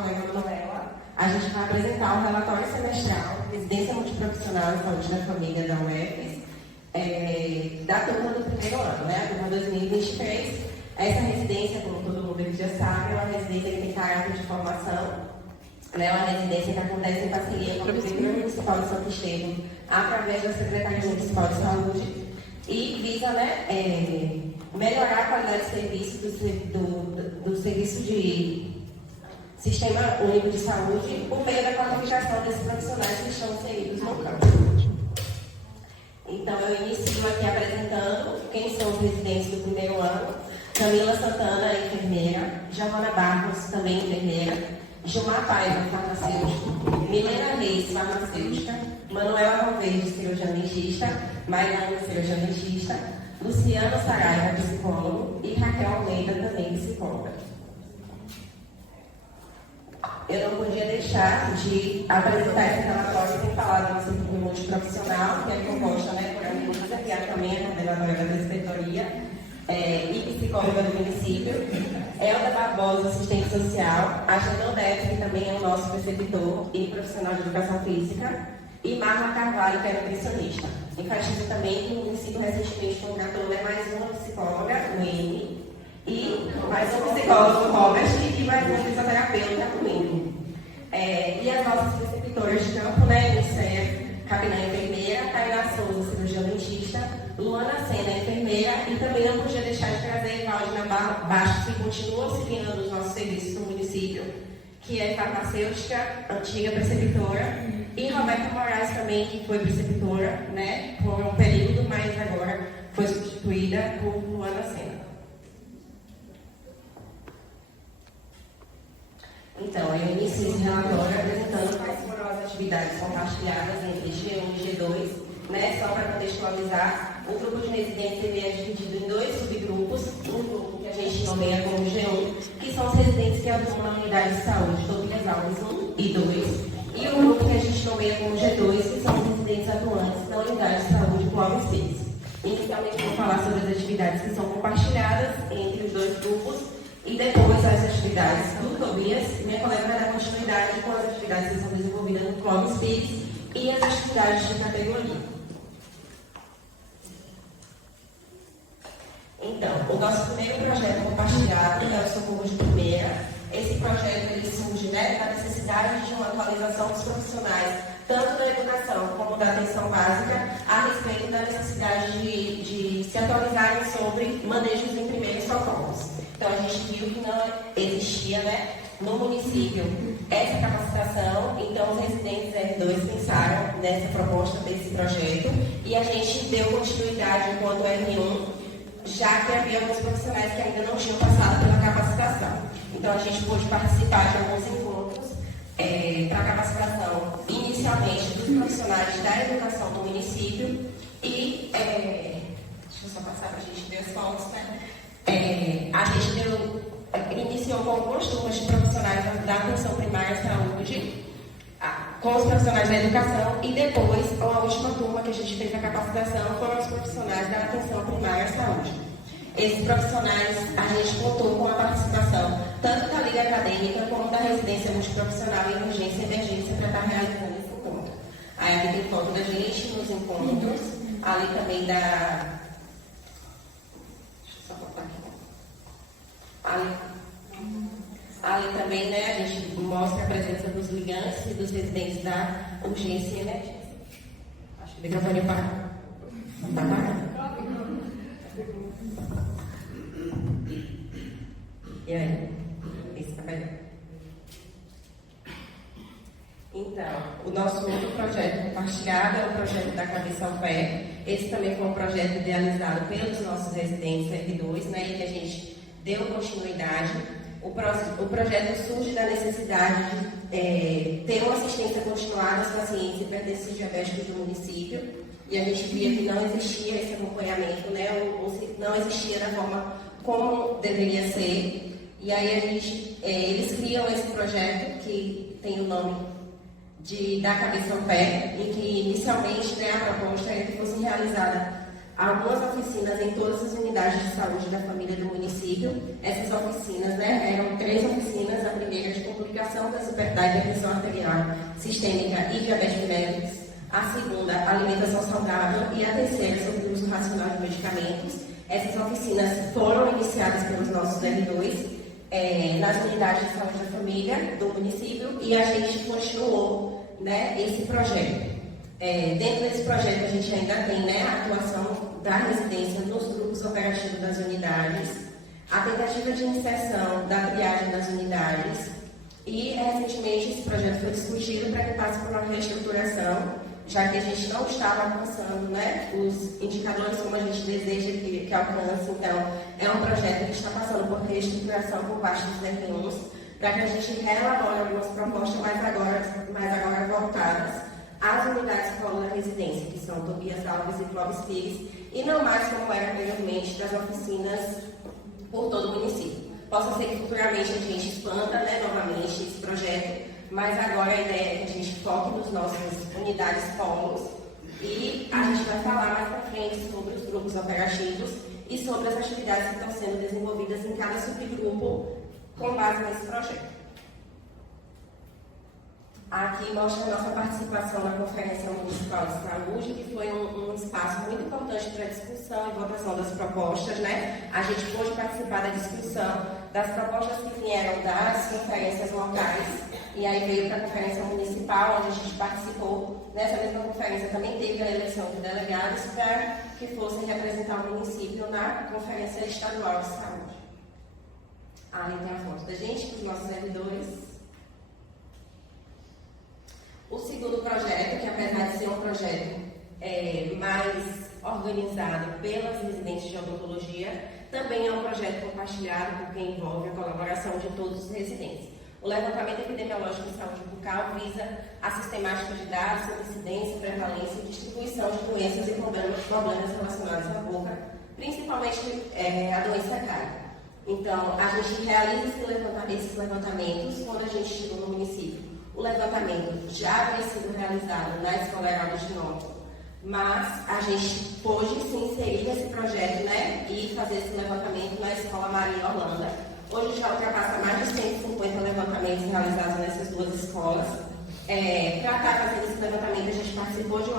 colega Manuela, a gente vai apresentar o relatório semestral Residência Multiprofissional em Saúde da Família da UFES, da turma do primeiro ano, né? A turma 2023. Essa residência, como todo mundo aqui já sabe, é uma residência que tem caráter de formação, né? É uma residência que acontece em parceria com a Prefeitura Municipal de São Cristóvão, através da Secretaria Municipal de Saúde, e visa, né, melhorar a qualidade de serviço do serviço de Sistema Único de Saúde por meio da qualificação desses profissionais que estão inseridos no campo. Então, eu inicio aqui apresentando quem são os residentes do primeiro ano. Camila Santana, enfermeira. Giovana Barros, também enfermeira. Gilmar Paiva, farmacêutico. Milena Reis, farmacêutica. Manuela Valverde, cirurgiã dentista. Mariana, cirurgiã dentista. Luciana Saraiva, psicólogo. E Raquel Almeida, também psicóloga. Eu não podia deixar de apresentar esse relatório sem falar do nosso grupo multiprofissional, que é composta, né, por Anelisa, que é também a coordenadora da prespetoria, e psicóloga do município, Elda Barbosa, assistente social, a Genodete, que também é o nosso preceptor e profissional de educação física, e Marla Carvalho, que é nutricionista. Enfatizo também que o município recentemente contratou, né, mais uma psicóloga, o N, e mais um psicólogo, o Robert, e mais uma fisioterapeuta, o N. E as nossas preceptoras de campo, né, Elisséia Capinã, enfermeira, Tainá Souza, cirurgiã dentista, Luana Sena, enfermeira, e também não podia deixar de trazer Valdina Bastos, que continua auxiliando os nossos serviços no município, que é farmacêutica, antiga preceptora, e Roberta Moraes também, que foi preceptora, né, por um período, mas agora foi substituída por Luana Sena. Então, eu inicio esse relatório apresentando quais foram as atividades compartilhadas entre G1 e G2, né? Só para contextualizar, o grupo de residência ele é dividido em dois subgrupos, um grupo que a gente nomeia como G1, que são os residentes que atuam na unidade de saúde Tobias Alves 1 e 2, e o grupo que a gente nomeia como G2, que são os residentes atuantes na unidade de saúde Clóvis Pires. Inicialmente, vou falar sobre as atividades que são compartilhadas entre os dois grupos, e depois as atividades do Tobias, minha colega vai dar continuidade com as atividades que são desenvolvidas no Clóvis Pires e as atividades de categoria. Então, o nosso primeiro projeto compartilhado é o Socorro de Primeira. Esse projeto ele surge, né, da necessidade de uma atualização dos profissionais, tanto da educação como da atenção básica, a respeito da necessidade de se atualizarem sobre manejos em primeiros socorros. Então, a gente viu que não existia, né, no município essa capacitação, então os residentes R2 pensaram nessa proposta desse projeto e a gente deu continuidade enquanto R1, já que havia alguns profissionais que ainda não tinham passado pela capacitação. Então, a gente pôde participar de alguns encontros para capacitação, inicialmente, dos profissionais da educação do município e, deixa eu só passar para a gente ver as fotos, né? A gente iniciou com algumas turmas de profissionais da atenção primária à saúde, com os profissionais da educação, e depois, a última turma que a gente fez a capacitação foram os profissionais da atenção primária à saúde. Esses profissionais, a gente contou com a participação tanto da Liga Acadêmica como da Residência Multiprofissional em Urgência e Emergência para estar realizando esse encontro. Aí aqui tem foto da gente nos encontros, ali também da... Ali também, né, a gente mostra a presença dos ligantes e dos residentes da urgência e emergência. Acho que o microfone para. Não está parado? E aí? Esse está melhor. Então, o nosso outro projeto compartilhado é o projeto da Cabeça ao Pé. Esse também foi um projeto idealizado pelos nossos residentes R2, né, e que a gente deu continuidade. O projeto surge da necessidade de ter uma assistência continuada aos pacientes hipertensivos diabéticos do município, e a gente via que não existia esse acompanhamento, né, não existia da forma como deveria ser. E aí eles criam esse projeto que tem o nome da Cabeça ao Pé, e que inicialmente, né, a proposta é que fosse realizada algumas oficinas em todas as unidades de saúde da família do município. Essas oficinas, né, eram 3 oficinas, a primeira de complicação da hipertensão arterial sistêmica e diabetes mellitus, a segunda, alimentação saudável, e a terceira, sobre o uso racional de medicamentos. Essas oficinas foram iniciadas pelos nossos servidores nas unidades de saúde da família do município, e a gente continuou, né, esse projeto. Dentro desse projeto, a gente ainda tem, né, a atuação da residência nos grupos operativos das unidades, a tentativa de inserção da triagem nas unidades, e recentemente esse projeto foi discutido para que passe por uma reestruturação, já que a gente não estava alcançando, né, os indicadores como a gente deseja que alcance. Então, é um projeto que está passando por reestruturação por parte dos R1s, para que a gente reelabore algumas propostas, mais agora voltadas às unidades de polo da residência, que são Tobias Alves e Clóvis Pires, e não mais como era anteriormente das oficinas por todo o município. Possa ser que futuramente a gente expanda, né, novamente esse projeto, mas agora a ideia é que a gente foque nas nossas unidades polos, e a gente vai falar mais para frente sobre os grupos operativos e sobre as atividades que estão sendo desenvolvidas em cada subgrupo com base nesse projeto. Aqui mostra a nossa participação na Conferência Municipal de Saúde, que foi um espaço muito importante para a discussão e votação das propostas, né? A gente pôde participar da discussão das propostas que vieram das conferências locais, e aí veio para a Conferência Municipal, onde a gente participou. Nessa mesma conferência também teve a eleição de delegados para que fossem representar o município na Conferência Estadual de Saúde. Ali tem a foto da gente, dos nossos servidores. O segundo projeto, que apesar de ser um projeto mais organizado pelas residências de odontologia, também é um projeto compartilhado porque envolve a colaboração de todos os residentes. O levantamento epidemiológico de saúde bucal visa a sistemática de dados sobre incidência, prevalência e distribuição de doenças e problemas relacionados à boca, principalmente a doença cárie. Então, a gente realiza esses levantamentos quando a gente chegou no município. O levantamento já havia sido realizado na Escola Heraldo de Norte, mas a gente pôde se inserir nesse projeto, né, e fazer esse levantamento na Escola Maria Holanda. Hoje já ultrapassa mais de 150 levantamentos realizados nessas 2 escolas. Para estar fazendo esse levantamento, a gente participou de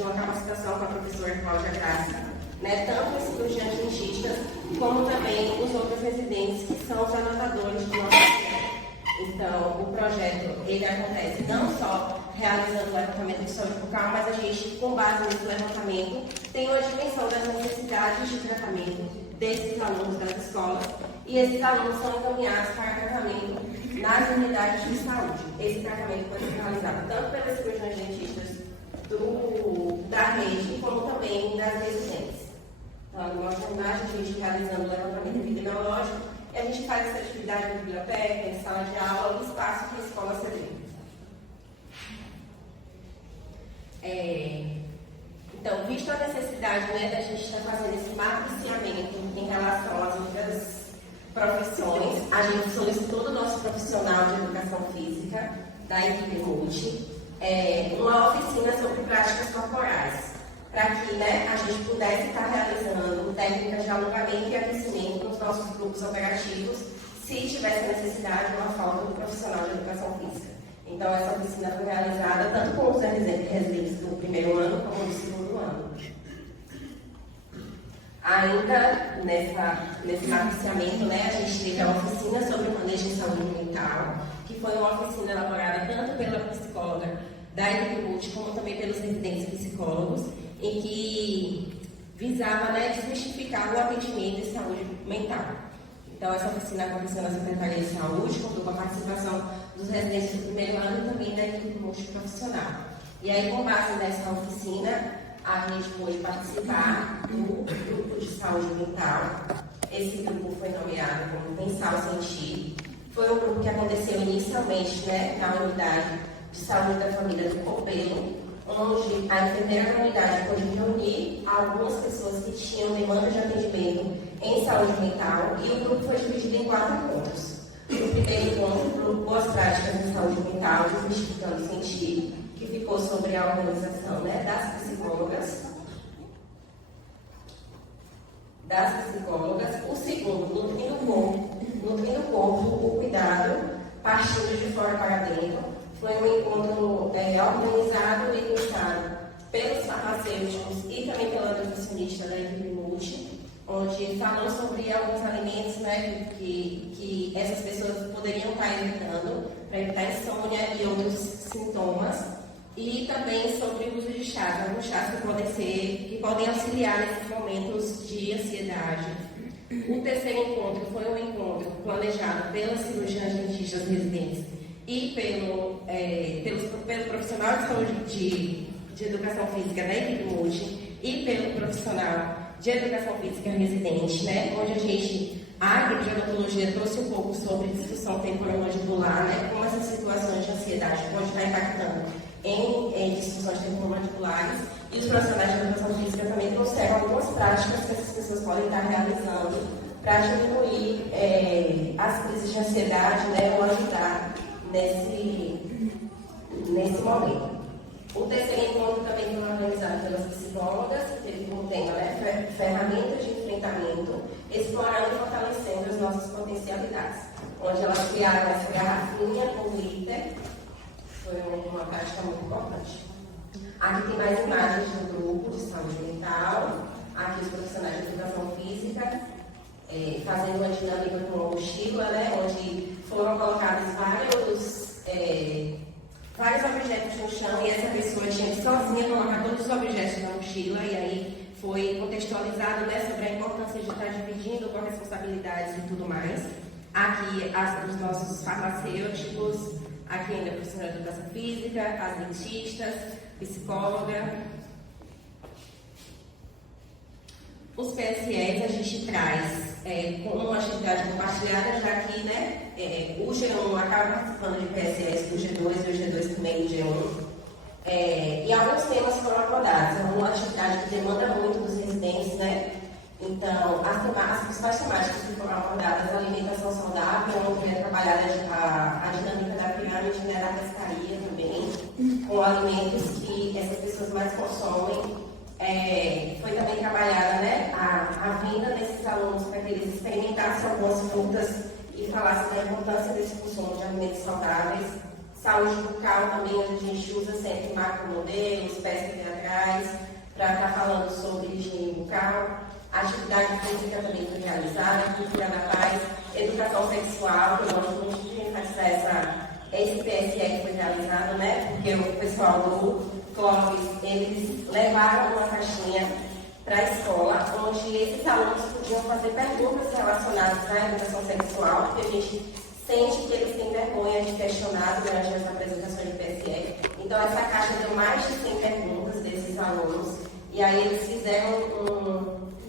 uma capacitação com a professora Cláudia Graça, né, tanto os cirurgiões dentistas, como também os outros residentes, que são os anotadores do nosso projeto. Então, o projeto, ele acontece não só realizando o levantamento de saúde bucal, mas a gente, com base nesse levantamento, tem uma dimensão das necessidades de tratamento desses alunos das escolas, e esses alunos são encaminhados para tratamento nas unidades de saúde. Esse tratamento pode ser realizado tanto pelas cirurgiões dentistas da rede, como também das residências. Então, nós estamos a gente realizando o levantamento epidemiológico, e a gente faz essa atividade na biblioteca, em sala de aula, no espaço que a escola cedeu. Então, visto a necessidade, né, da gente estar fazendo esse matriciamento em relação às outras profissões, a gente solicitou do nosso profissional de educação física, da equipe multi, uma oficina sobre práticas corporais, para que, né, a gente pudesse estar realizando técnicas de alongamento e aquecimento nos nossos grupos operativos, se tivesse necessidade de uma falta do profissional de educação física. Então, essa oficina foi realizada tanto com os residentes do primeiro ano como do segundo ano. Ainda nesse matriciamento, né, a gente teve a oficina sobre manejo de saúde mental, que foi uma oficina elaborada tanto pela psicóloga da equipe multi, como também pelos residentes psicólogos, em que visava, né, desmistificar o atendimento de saúde mental. Então, essa oficina aconteceu na Secretaria de Saúde, contou com a participação dos residentes do primeiro ano e também da equipe multiprofissional. E aí, com base nessa oficina, a gente pôde participar do grupo de saúde mental. Esse grupo foi nomeado como Pensar o Sentir. Foi um grupo que aconteceu inicialmente, né, na unidade de saúde da família do Copelo, onde a enfermeira da unidade pôde reunir algumas pessoas que tinham demanda de atendimento em saúde mental, e o grupo foi dividido em 4 pontos. O primeiro ponto, Boas Práticas em Saúde Mental, Desmistificando o Sentir, que ficou sobre a organização, né, das psicólogas. das psicólogas. O segundo, nutrindo o corpo, o cuidado, partindo de fora para dentro. Foi um encontro organizado e ilustrado pelos farmacêuticos e também pela nutricionista da equipe Multi, onde falou sobre alguns alimentos, né, que essas pessoas poderiam estar evitando para evitar insônia e outros sintomas, e também sobre o uso de chás, alguns chás que podem auxiliar nesses momentos de ansiedade. O terceiro encontro foi um encontro planejado pelas cirurgiãs dentistas residentes e pelo profissional de saúde de educação física da equipe Multi e pelo profissional de educação física residente, né, onde a equipe de odontologia trouxe um pouco sobre disfunção temporomandibular, né, como essas situações de ansiedade podem estar impactando em disfunções temporomandibulares, e os profissionais de educação física também trouxeram algumas práticas que essas pessoas podem estar realizando para diminuir as crises de ansiedade, né, ou ajudar nesse momento. O terceiro encontro também foi organizado pelas psicólogas, que teve como tema, né, ferramentas de enfrentamento, explorando e fortalecendo as nossas potencialidades, onde elas criaram essa garrafinha com glitter. Foi uma prática muito importante. Aqui tem mais imagens do grupo de saúde mental, aqui os profissionais de educação física, fazendo uma dinâmica com uma mochila, né, onde foram colocados vários objetos no chão, e essa pessoa tinha que sozinha colocar todos os objetos na mochila, e aí foi contextualizado, né, sobre a importância de estar dividindo com responsabilidades e tudo mais. Aqui os nossos farmacêuticos, aqui ainda a professora de educação física, as dentistas, psicóloga. Os PSEs a gente traz como uma atividade compartilhada, já que, né, o G1 acaba participando de PSEs do G2 e o G2 também do G1. E alguns temas foram abordados. É uma atividade que demanda muito dos residentes, né? Então, as principais temáticas que foram abordadas: a alimentação saudável, onde é trabalhada a dinâmica da pirâmide, né, da pescaria também, com alimentos que essas pessoas mais consomem. Foi também trabalhada, né, a vinda desses alunos para que eles experimentassem algumas frutas e falassem da importância desse consumo de alimentos saudáveis. Saúde bucal também, onde a gente usa sempre macromodelos, pesca teatrais, para estar falando sobre higiene bucal. Atividade física também foi realizada, cultura da paz, educação sexual, que eu gosto muito de enfatizar esse PSE que foi realizado, né? Porque o pessoal do Clóvis, eles levaram uma caixinha para a escola, onde esses alunos podiam fazer perguntas relacionadas à educação sexual, porque a gente sente que eles têm vergonha de questionar durante as apresentações de PSE. Então, essa caixa deu mais de 100 perguntas desses alunos, e aí eles fizeram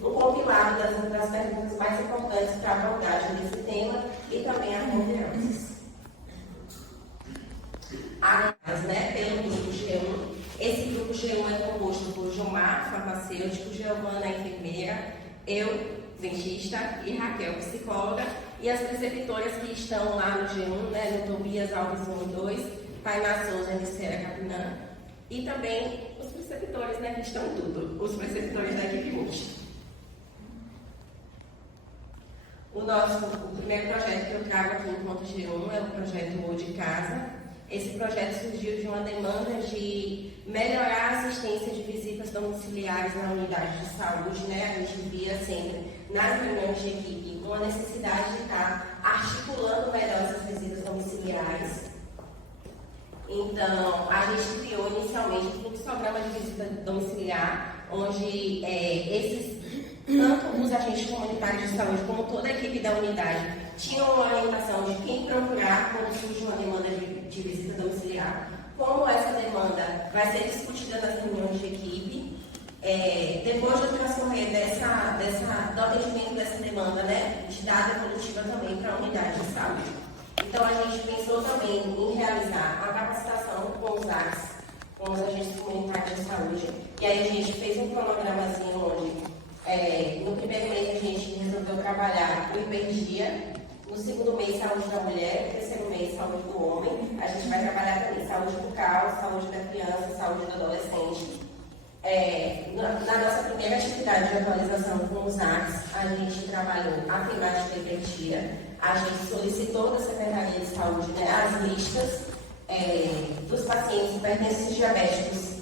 um compilado das perguntas mais importantes para a abordagem desse tema e também as confianças. Né, pelo grupo G1. Esse grupo G1 é composto por Gilmar, farmacêutico, Giovana, enfermeira, eu, dentista, e Raquel, psicóloga, e as preceptoras que estão lá no G1, né, no Tobias Alves 1 e 2, Tainá Souza e Estela Capinã, e também os preceptores, né, que estão em tudo, os preceptores da equipe Multi. O primeiro projeto que eu trago aqui enquanto G1 é o projeto O de Casa. Esse projeto surgiu de uma demanda de melhorar a assistência de visitas domiciliares na unidade de saúde, né? A gente via sempre nas reuniões de equipe uma necessidade de estar articulando melhor essas visitas domiciliares. Então, a gente criou inicialmente um fluxograma de visita domiciliar, onde tanto os agentes comunitários de saúde como toda a equipe da unidade tinham uma orientação de quem procurar quando surge uma demanda de visita domiciliar, como essa demanda vai ser discutida nas reuniões de equipe, depois do transcorrer do atendimento dessa demanda, né, de dada evolutiva também para a unidade de saúde. Então, a gente pensou também em realizar a capacitação com os ACs, com os agentes comunitários de saúde, e aí a gente fez um cronogramazinho onde no primeiro mês a gente resolveu trabalhar o hiperdia, no segundo mês saúde da mulher, no terceiro mês saúde do homem. A gente vai trabalhar também saúde bucal, saúde da criança, saúde do adolescente. Na nossa primeira atividade de atualização com os ACs, a gente trabalhou a temática hipertia, a gente solicitou da Secretaria de Saúde, né, as listas dos pacientes hipertensos diabéticos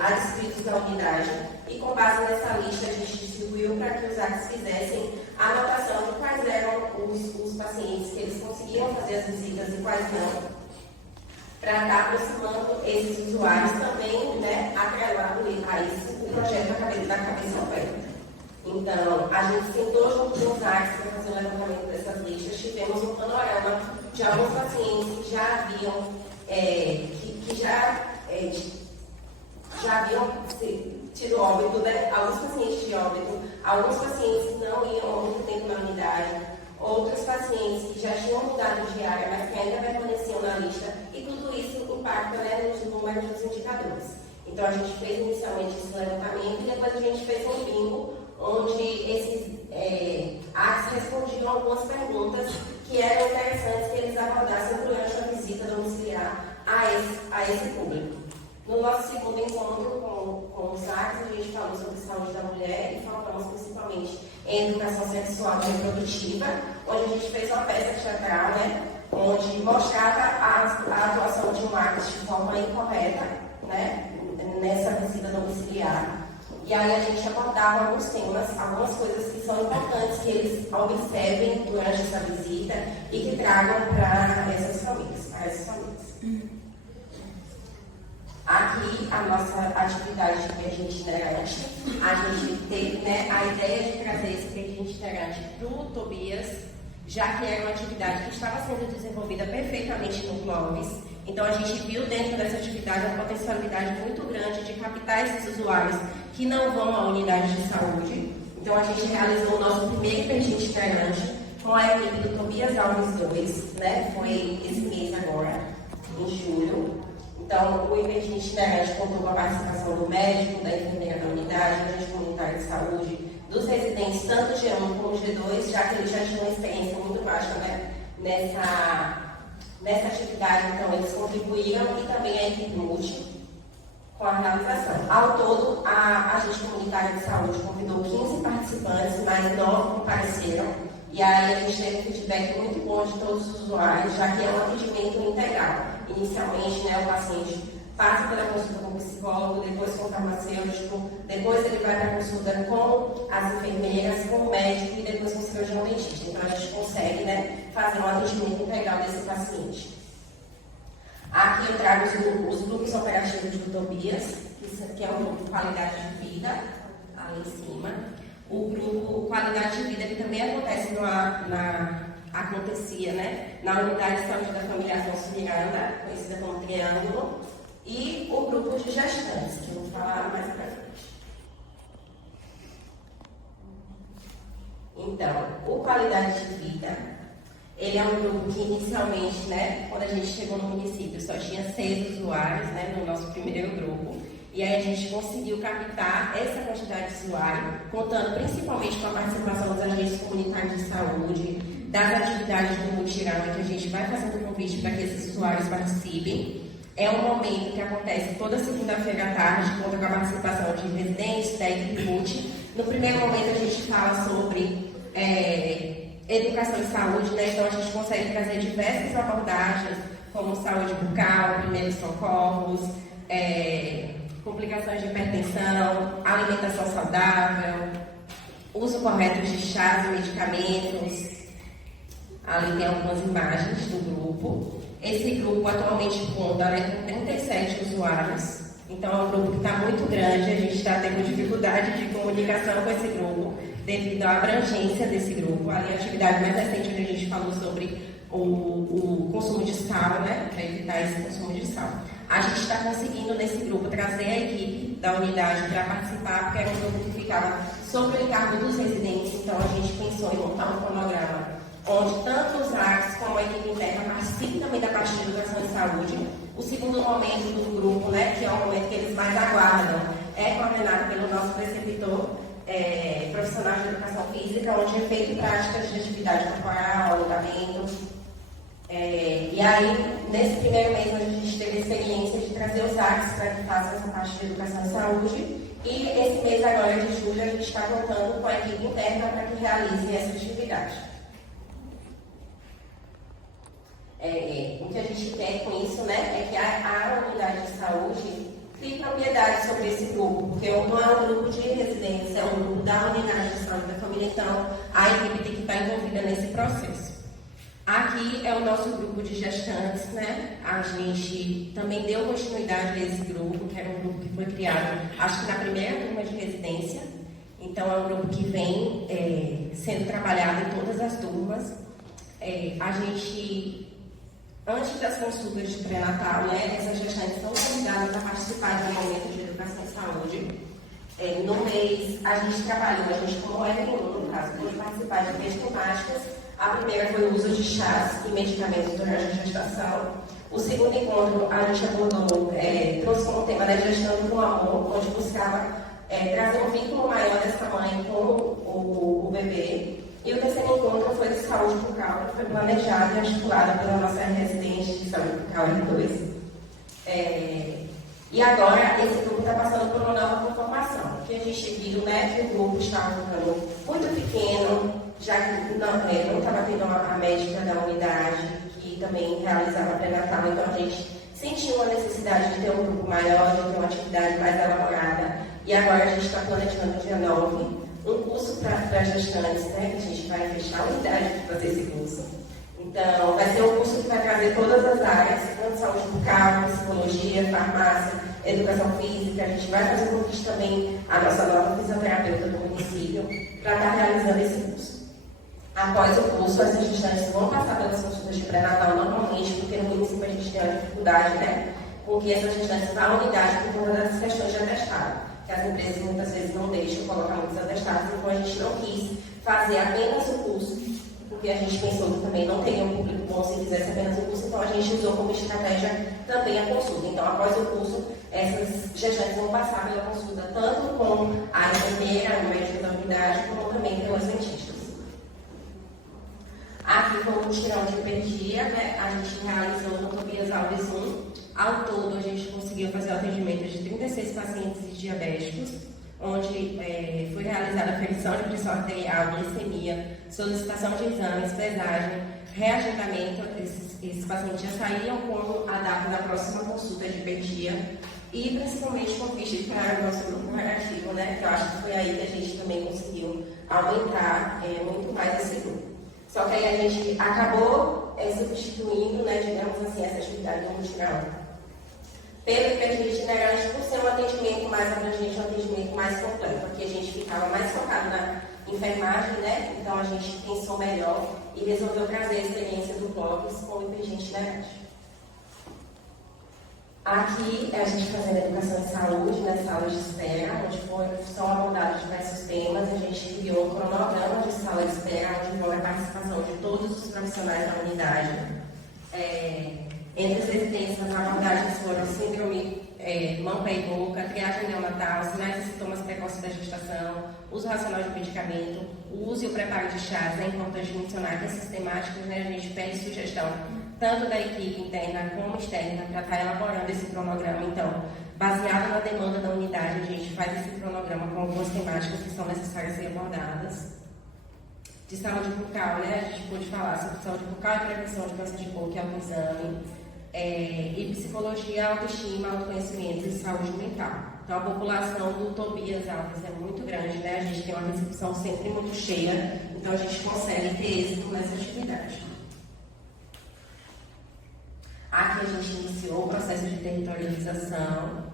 adscritos da unidade, e com base nessa lista a gente distribuiu para que os ACs fizessem a anotação de quais eram os pacientes que eles conseguiam fazer as visitas e quais não, para estar aproximando esses usuários também, né, atrelado a isso, o projeto da cabeça aberta. Então, a gente sentou junto com os ACs para fazer o levantamento dessas listas, tivemos um panorama de alguns pacientes que já haviam, já haviam tido óbito, né? Alguns pacientes de óbito, alguns pacientes que não iam há muito tempo na unidade, outros pacientes que já tinham mudado de área, mas que ainda permaneciam na lista, e tudo isso impacta, né, nos números dos indicadores. Então, a gente fez inicialmente esse levantamento e depois a gente fez um bingo, onde esses ACs respondiam algumas perguntas que eram interessantes que eles abordassem durante a visita domiciliar a esse público. No nosso segundo encontro com os ACs, a gente falou sobre saúde da mulher e falamos principalmente em educação sexual e reprodutiva, onde a gente fez uma peça teatral, né, onde mostrava a atuação de um ACs de forma incorreta, né, nessa visita domiciliar. E aí a gente abordava alguns temas, algumas coisas que são importantes que eles observem durante essa visita e que tragam para essas famílias. Aqui, a nossa atividade de viagem itinerante, a gente teve, né, a ideia de trazer esse viagem itinerante para o Tobias, já que era uma atividade que estava sendo desenvolvida perfeitamente no Clóvis. Então, a gente viu dentro dessa atividade uma potencialidade muito grande de captar esses usuários que não vão à unidade de saúde. Então, a gente realizou o nosso primeiro viagem itinerante com a equipe do Tobias Alves 2, né? Foi esse mês agora, em julho. Então, o viagem itinerante contou com a participação do médico, da enfermeira da unidade, do agente comunitário de saúde, dos residentes, tanto G1 como G2, já que eles já tinham uma experiência muito baixa, né, nessa atividade. Então, eles contribuíram, e também a equipe multi com a realização. Ao todo, a agente comunitária de saúde convidou 15 participantes, mais 9 compareceram, e aí a gente teve um feedback muito bom de todos os usuários, já que é um atendimento integral. Inicialmente, né, o paciente passa pela consulta com o psicólogo, depois com o farmacêutico, depois ele vai para a consulta com as enfermeiras, com o médico e depois com o cirurgião dentista. Então, a gente consegue, né, fazer um atendimento integral desse paciente. Aqui eu trago os grupos operativos do Tobias, que é o grupo Qualidade de Vida, ali em cima. O grupo Qualidade de Vida, que também acontecia, né, na Unidade de Saúde da Família Afonso Miranda, conhecida como Triângulo, e o grupo de gestantes, que eu vou falar mais pra frente. Então, o Qualidade de Vida, ele é um grupo que inicialmente, né, quando a gente chegou no município, só tinha 6 usuários, né, no nosso primeiro grupo. E aí a gente conseguiu captar essa quantidade de usuários, contando principalmente com a participação dos agentes comunitários de saúde, das atividades do mutirão, que a gente vai fazendo convite para que esses usuários participem. É um momento que acontece toda segunda-feira à tarde, conta com a participação de residentes da equipe multi. No primeiro momento a gente fala sobre educação e saúde, né? Então a gente consegue trazer diversas abordagens, como saúde bucal, primeiros socorros, complicações de hipertensão, alimentação saudável, uso correto de chás e medicamentos. Ali tem algumas imagens do grupo. Esse grupo atualmente conta, né, com 37 usuários. Então é um grupo que está muito grande, a gente está tendo dificuldade de comunicação com esse grupo, devido à abrangência desse grupo. Ali a atividade mais recente onde a gente falou sobre o consumo de sal, né, para evitar esse consumo de sal. A gente está conseguindo nesse grupo trazer a equipe da unidade para participar, porque era um grupo que ficava sob o encargo dos residentes, então a gente pensou em montar um cronograma onde tanto os ACs como a equipe interna participem também da parte de educação e saúde. O segundo momento do grupo, né, que é o momento que eles mais aguardam, é coordenado pelo nosso preceptor profissional de educação física, onde é feito práticas de atividade corporal, alongamento, E aí, nesse primeiro mês, a gente teve a experiência de trazer os artes para que façam essa parte de educação e saúde. E esse mês agora de julho, a gente está contando com a equipe interna para que realize essa atividade. O que a gente quer com isso, né, é que a unidade de saúde crie propriedade sobre esse grupo, porque não é um grupo de residência, é um grupo da unidade de saúde da família, então a equipe tem que estar envolvida nesse processo. Aqui é o nosso grupo de gestantes, né? A gente também deu continuidade a esse grupo, que era um grupo que foi criado, acho que na primeira turma de residência. Então, é um grupo que vem sendo trabalhado em todas as turmas. A gente, antes das consultas de pré-natal, né, essas gestantes são convidadas a participar de um momento de educação e saúde. No mês, a gente trabalhou, como L1, no caso, pôde participar de três temáticas. A primeira foi o uso de chás e medicamentos durante a gestação. O segundo encontro, a gente abordou, trouxe como tema, né, Gestando com Amor, onde buscava trazer um vínculo maior dessa mãe com o bebê. E o terceiro encontro foi de saúde bucal, que foi planejado e articulado pela nossa residente de saúde bucal R2. E agora, esse grupo está passando por uma nova conformação, que a gente viu, né, que o grupo estava ficando muito pequeno, já que não estava tendo a médica da unidade, que também realizava pré-natal, então a gente sentiu uma necessidade de ter um grupo maior, de ter uma atividade mais elaborada. E agora a gente está planejando dia 9 um curso para gestantes, né, que a gente vai fechar a unidade para fazer esse curso. Então, vai ser um curso que vai trazer todas as áreas, tanto saúde bucal, psicologia, farmácia, educação física. A gente vai fazer com que também a nossa nova fisioterapeuta do município para estar realizando esse curso. Após o curso, essas gestantes vão passar pelas consultas de pré-natal normalmente, porque no município a gente tem uma dificuldade, né, com que essas gestantes vão à unidade por conta das questões de atestado, que as empresas muitas vezes não deixam colocar muitos atestados, então a gente não quis fazer apenas o curso, porque a gente pensou que também não teria um público bom se fizesse apenas o curso, então a gente usou como estratégia também a consulta. Então, após o curso, essas gestantes vão passar pela consulta tanto com a enfermeira, o médico da unidade, como também pelas dentistas. Aqui foi um mutirão de energia, né? A gente realizou no Tobias Alves 1. Ao todo, a gente conseguiu fazer o atendimento de 36 pacientes diabéticos, onde foi realizada a aferição de pressão arterial, glicemia, solicitação de exames, pesagem, reagendamento. Esses pacientes já saíam com a data da próxima consulta de pedia e principalmente com ficha para o nosso grupo relativo, né? Que eu acho que foi aí que a gente também conseguiu aumentar muito mais esse grupo. Só que aí a gente acabou substituindo, né, digamos assim, essa atividade do mutirão pelo IPG itinerante, por ser um atendimento mais abrangente, um atendimento mais completo, porque a gente ficava mais focado na enfermagem, né? Então a gente pensou melhor e resolveu trazer a experiência do CLOPS com o IPG itinerante. Aqui a gente fazendo educação em saúde, nas salas de espera, onde são abordados diversos temas. A gente criou um cronograma de sala de espera, onde foi a participação de todos os profissionais da unidade. Entre as residências, as abordagens foram síndrome mão, pé e boca, triagem neonatal, sinais e sintomas precoces da gestação, uso racional de medicamento, o uso e o preparo de chás. É importante mencionar que esses temáticos, né, a gente pede sugestão tanto da equipe interna como externa para estar elaborando esse cronograma. Então, baseado na demanda da unidade, a gente faz esse cronograma com algumas temáticas que são necessárias ser abordadas. De saúde bucal, né, a gente pôde falar sobre saúde bucal e prevenção de câncer de boca e autoexame. E psicologia, autoestima, autoconhecimento e saúde mental. Então, a população do Tobias Alves é muito grande, né? A gente tem uma recepção sempre muito cheia, então a gente consegue ter êxito nessa atividade. Aqui a gente iniciou o processo de territorialização.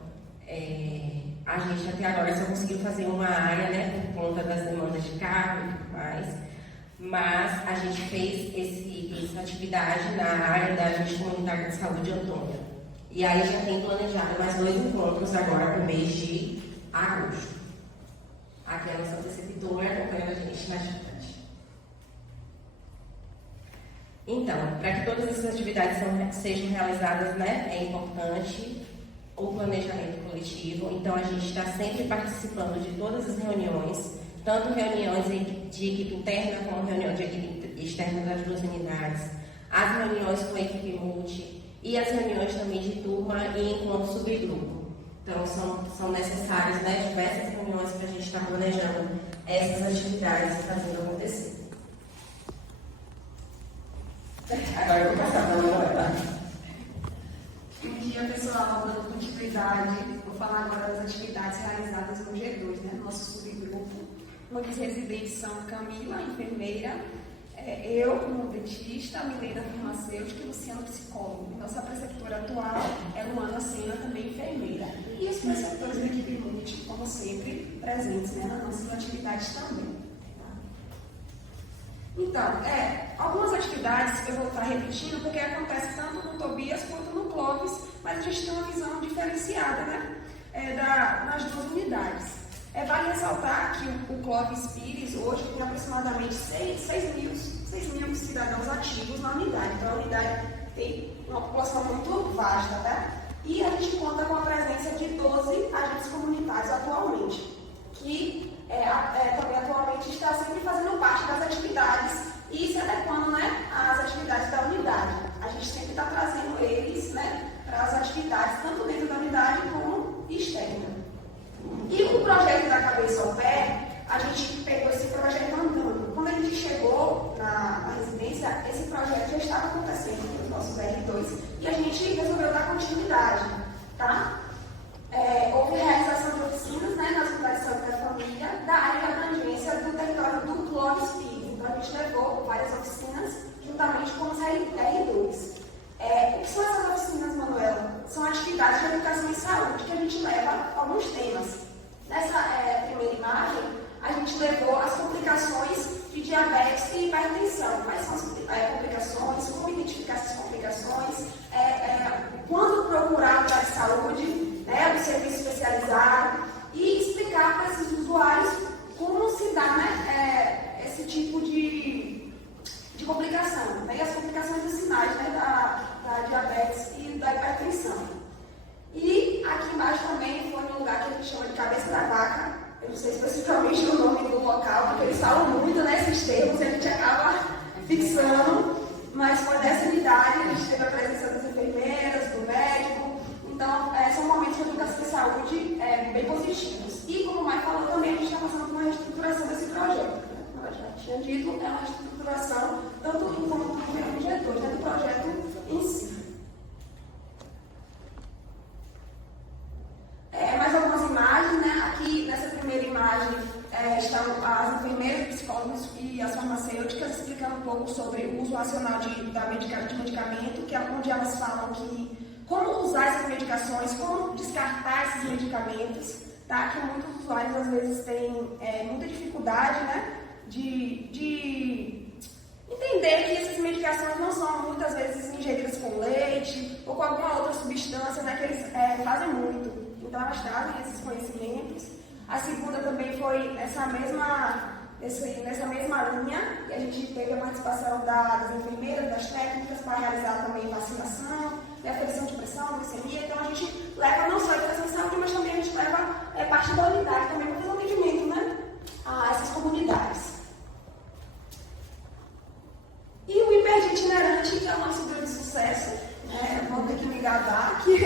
A gente até agora só conseguiu fazer uma área, né, por conta das demandas de carro e tudo mais. Mas a gente fez essa atividade na área da agente comunitária de saúde Antônia. E aí já tem planejado mais 2 encontros agora para o mês de agosto. Aqui é a nossa preceptora acompanhando a gente na atividade. Então, para que todas essas atividades sejam realizadas, né, é importante o planejamento coletivo. Então, a gente está sempre participando de todas as reuniões, tanto reuniões de equipe interna como reunião de equipe externa das duas unidades. as reuniões com a equipe multi e as reuniões também de turma e encontro subgrupo. Então, são necessárias, né, diversas reuniões para a gente estar planejando essas atividades e fazendo acontecer. Agora eu vou passar para a Manuela. Bom dia, pessoal. Dando continuidade, vou falar agora das atividades realizadas no G2, né, no nosso subgrupo. Uma dos residentes são Camila, enfermeira, eu, como dentista, Milena, farmacêutica e Luciano, psicólogo. Nossa preceptora atual é Luana Sena, também enfermeira. E os preceptores da equipe multi, como sempre, presentes, né, nas nossas atividades também. Então, algumas atividades eu vou estar repetindo porque acontece tanto no Tobias quanto no Clóvis, mas a gente tem uma visão diferenciada, né, nas duas unidades. Vale ressaltar que o Clóvis Pires hoje tem aproximadamente 6 mil cidadãos ativos na unidade. Então, a unidade tem uma população muito vasta, tá? E a gente conta com a presença de 12 agentes comunitários atualmente, que também atualmente está sempre fazendo parte das atividades e se adequando, né, às atividades da unidade. A gente sempre está trazendo eles, né, para as atividades, tanto dentro da unidade como externa. E o projeto da Cabeça ao Pé, a gente pegou esse projeto andando. Quando a gente chegou na residência, esse projeto já estava acontecendo nos nossos R2 e a gente resolveu dar continuidade, tá? Houve realização de oficinas, né, nas unidades de saúde da família, da área de abrangência do território do Clóvis Pires. Então, a gente levou várias oficinas juntamente com os R2. O que são essas oficinas, Manuela? São atividades de educação e saúde que a gente leva alguns temas. Nessa primeira imagem, a gente levou as complicações de diabetes e hipertensão. Quais são as complicações, como identificar essas complicações, quando procurar a de saúde, né, o serviço especializado, e explicar para esses usuários como se dá, né, esse tipo de complicação, né, e as complicações dos sinais, né, da diabetes e da hipertensão. E aqui embaixo também foi um lugar que a gente chama de Cabeça da Vaca. Eu não sei especificamente o nome do local, porque eles falam muito nesses termos e a gente acaba fixando, mas foi dessa unidade, a gente teve a presença das enfermeiras, do médico. Então, são momentos de educação e saúde bem positivos. E como o Mai falou também, a gente está passando por uma reestruturação desse projeto. Como eu já tinha dito, é uma reestruturação tanto em como no G2, né, do projeto em si. Mais algumas imagens, né? Aqui nessa primeira imagem estão as enfermeiras, psicólogos e as farmacêuticas explicando um pouco sobre o uso racional de medicamento, que é onde elas falam que como usar essas medicações, como descartar esses medicamentos, tá? Que muitos usuários às vezes têm muita dificuldade, né? De entender que essas medicações não são muitas vezes ingeridas com leite ou com alguma outra substância, né? Que eles fazem muito. Então, elas trazem esses conhecimentos. A segunda também foi nessa mesma linha, e a gente teve a participação das enfermeiras, das técnicas, para realizar também vacinação, aferição de pressão, glicemia. Então, a gente leva não só a educação de saúde, mas também a gente leva parte da unidade também para fazer um atendimento, né, a essas comunidades. E o hiperdia itinerante, que é uma figura de sucesso, né? Vou ter que me gabar, que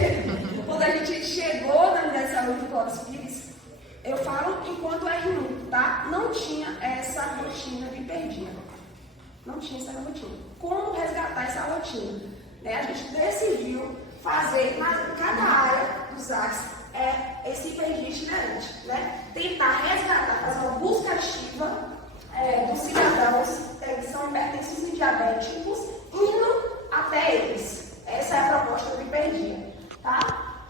quando a gente chegou na unidade de saúde do Clóvis Pires, eu falo enquanto R1, tá? Não tinha essa rotina de hiperdia. Não tinha essa rotina. Como resgatar essa rotina? Né? A gente decidiu fazer, em cada área dos ACS, esse hiperdia itinerante, né? Tentar resgatar, fazer uma busca ativa dos cidadãos que são hipertensivos e diabéticos, indo até eles. Essa é a proposta do hiperdia, tá?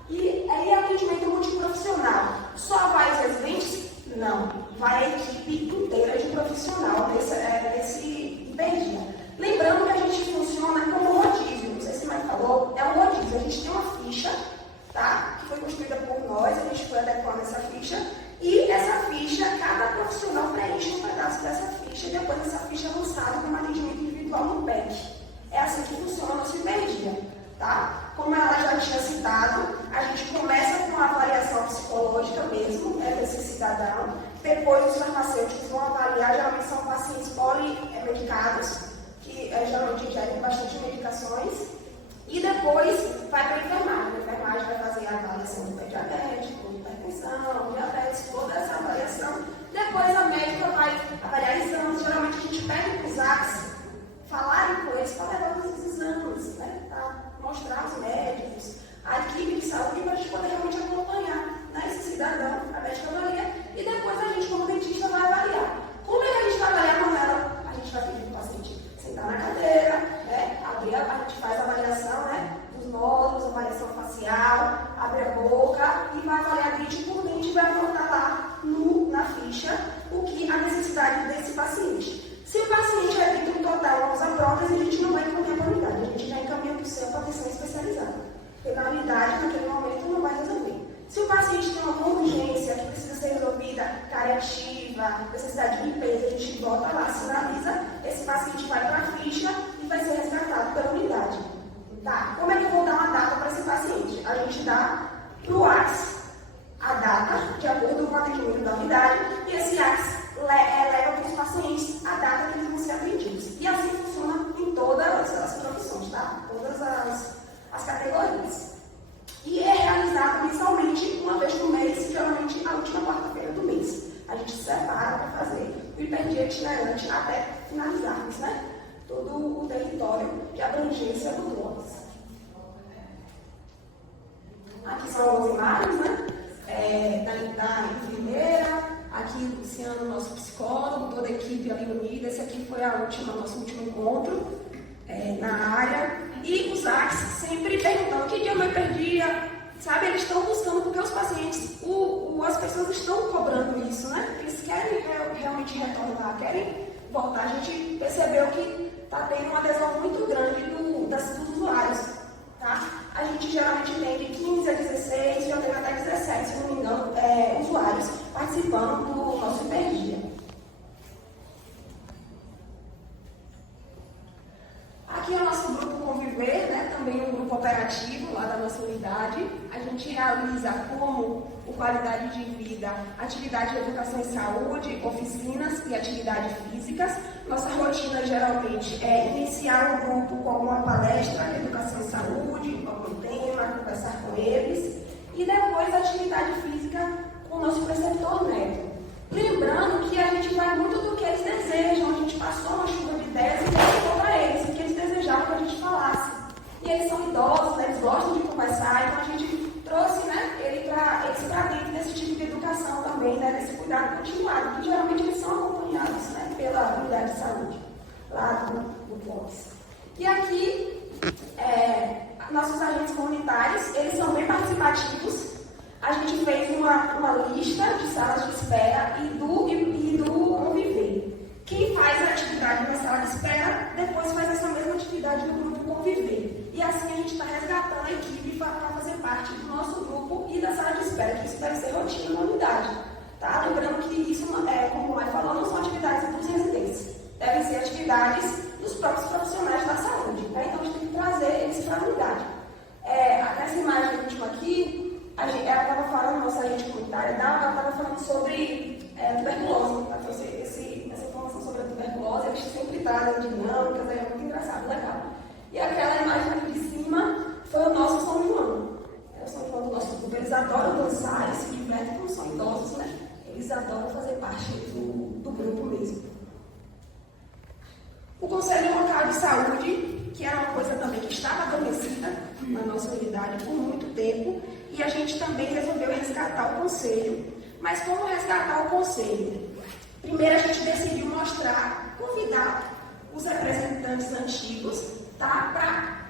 E atendimento multiprofissional. Só vai os residentes? Não. Vai a equipe inteira de profissional nesse hiperdia. Lembrando que a gente funciona como rodízio. Não sei se mais falou, é um rodízio. A gente tem uma ficha, tá? Que foi construída por nós, a gente foi adequando essa ficha. E essa ficha, cada profissional preenche um pedaço dessa ficha e depois essa ficha é lançada como atendimento individual no PEC. É assim que funciona o nosso hiperdia, tá? Como ela já tinha citado, a gente começa com a avaliação psicológica mesmo, desse cidadão. Depois os farmacêuticos vão avaliar, geralmente são pacientes polimedicados, que geralmente ingerem bastante medicações, e depois vai para a enfermagem. A enfermagem vai fazer a avaliação do pé diabético, hipertensão, diabetes, toda essa avaliação. Depois a médica vai avaliar exames. Geralmente a gente pede para os ACs falarem com eles para levar esses exames, né? Para mostrar aos médicos, a equipe de saúde, para a gente poder realmente acompanhar, né, esse cidadão. A médica avalia e depois a gente, como dentista, vai avaliar. Como é que a gente vai avaliar, Manuela? A gente vai pedir para o paciente sentar na cadeira, né? Abrir, a gente faz a avaliação, né, dos nódulos, avaliação facial, abre a boca e vai avaliar dente por dente e vai anotar lá na ficha o que a necessidade desse paciente. Se o paciente é dentro total usa prótese, a gente não vai encaminhar para a unidade, a gente já encaminha para o seu para atenção especializada. Porque na unidade, naquele momento, não vai resolver. Se o paciente tem uma urgência que precisa ser resolvida, cariativa, necessidade de limpeza, a gente volta lá, sinaliza, esse paciente vai para a ficha e vai ser resgatado pela unidade. Tá? Como é que eu vou dar uma data para esse paciente? A gente dá para o ACS a data, de acordo com o atendimento da unidade, e esse ACS leva para os pacientes a data que eles vão ser atendidos. E assim funciona em todas as profissões, tá? Todas as categorias. E é realizado mensalmente, uma vez por mês, geralmente a última quarta-feira do mês. A gente se separa para fazer o hiperdia itinerante até finalizarmos, né, todo o território de abrangência do GLOVES. Aqui são algumas imagens, né, da enfermeira, aqui o Luciano, nosso psicólogo, toda a equipe ali unida. Esse aqui foi nosso último encontro na área. E os ACs sempre perguntando que dia eu perdia, sabe? Eles estão buscando, porque os pacientes, as pessoas estão cobrando isso, né? Eles querem realmente retornar, querem voltar. A gente percebeu que está tendo uma adesão muito grande dos usuários, tá? A gente geralmente tem de 15 a 16, já teve até 17, se não me engano, usuários participando do nosso hiperdia. Aqui é o nosso grupo Conviver, né? Também um grupo operativo lá da nossa unidade. A gente realiza como o qualidade de vida, atividade de educação e saúde, oficinas e atividades físicas. Nossa rotina geralmente é iniciar o grupo com alguma palestra de educação e saúde, algum tema, conversar com eles. E depois a atividade física com o nosso preceptor Neto. Lembrando que a gente vai muito do que eles desejam. A gente passou uma chuva de ideias e perguntou para eles o que eles desejavam que a gente falasse. E eles são idosos, né? Eles gostam de conversar, então a gente trouxe, né, eles para dentro desse tipo de educação também, né, desse cuidado continuado, que geralmente eles são acompanhados, né, pela unidade de saúde, lá do COPS. E aqui, nossos agentes comunitários, eles são bem participativos. A gente fez uma lista de salas de espera e do Conviver. Quem faz a atividade na sala de espera, depois faz essa mesma atividade no grupo Conviver. E assim a gente está resgatando a equipe para fazer parte do nosso grupo e da sala de espera, que isso deve ser rotina na unidade. Tá? Lembrando que isso, como o Mai falou, não são atividades dos residentes. Devem ser atividades dos próprios profissionais da saúde. Né? Então a gente tem que trazer eles para a unidade. Nessa imagem última aqui, ela estava falando, nossa agente comunitária, ela estava falando sobre tuberculose. Ela trouxe essa informação sobre a tuberculose. Eles sempre trazem dinâmicas, é muito engraçado, legal. E aquela imagem aqui de cima foi o nosso São João. É o São João do nosso grupo. Eles adoram dançar, eles se divertem, como são idosos, né? Eles adoram fazer parte do grupo mesmo. O Conselho Local de Saúde, que era uma coisa também que estava adormecida na nossa unidade por muito tempo, e a gente também resolveu resgatar o Conselho. Mas como resgatar o Conselho? Primeiro a gente decidiu convidar os representantes antigos, tá, para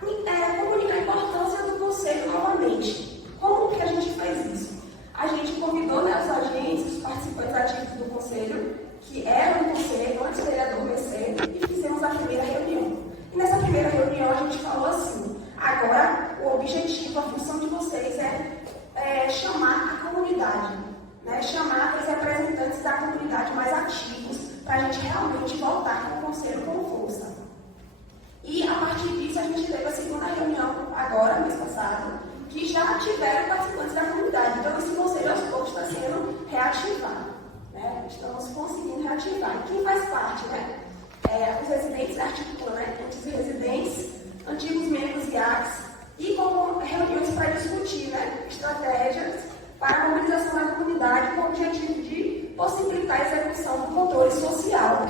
comunicar a importância do Conselho novamente. Como que a gente fez isso? A gente convidou, né, os agentes, os participantes ativos do Conselho, que eram no Conselho antes dele adormecer, e fizemos a primeira reunião. E nessa primeira reunião a gente falou assim: agora o objetivo, a função de vocês é chamar a comunidade, né, chamar os representantes da comunidade mais ativos, para a gente realmente voltar com o Conselho com força. E a partir disso a gente teve a segunda reunião, agora, mês passado, que já tiveram participantes da comunidade. Então esse Conselho aos poucos está sendo reativado. Né? Estamos conseguindo reativar. E quem faz parte, né? Os residentes articulam, né? Antes antigos residentes, antigos membros IACs, e com reuniões para discutir, né, estratégias para a mobilização da comunidade com o objetivo de possibilitar a execução do controle social.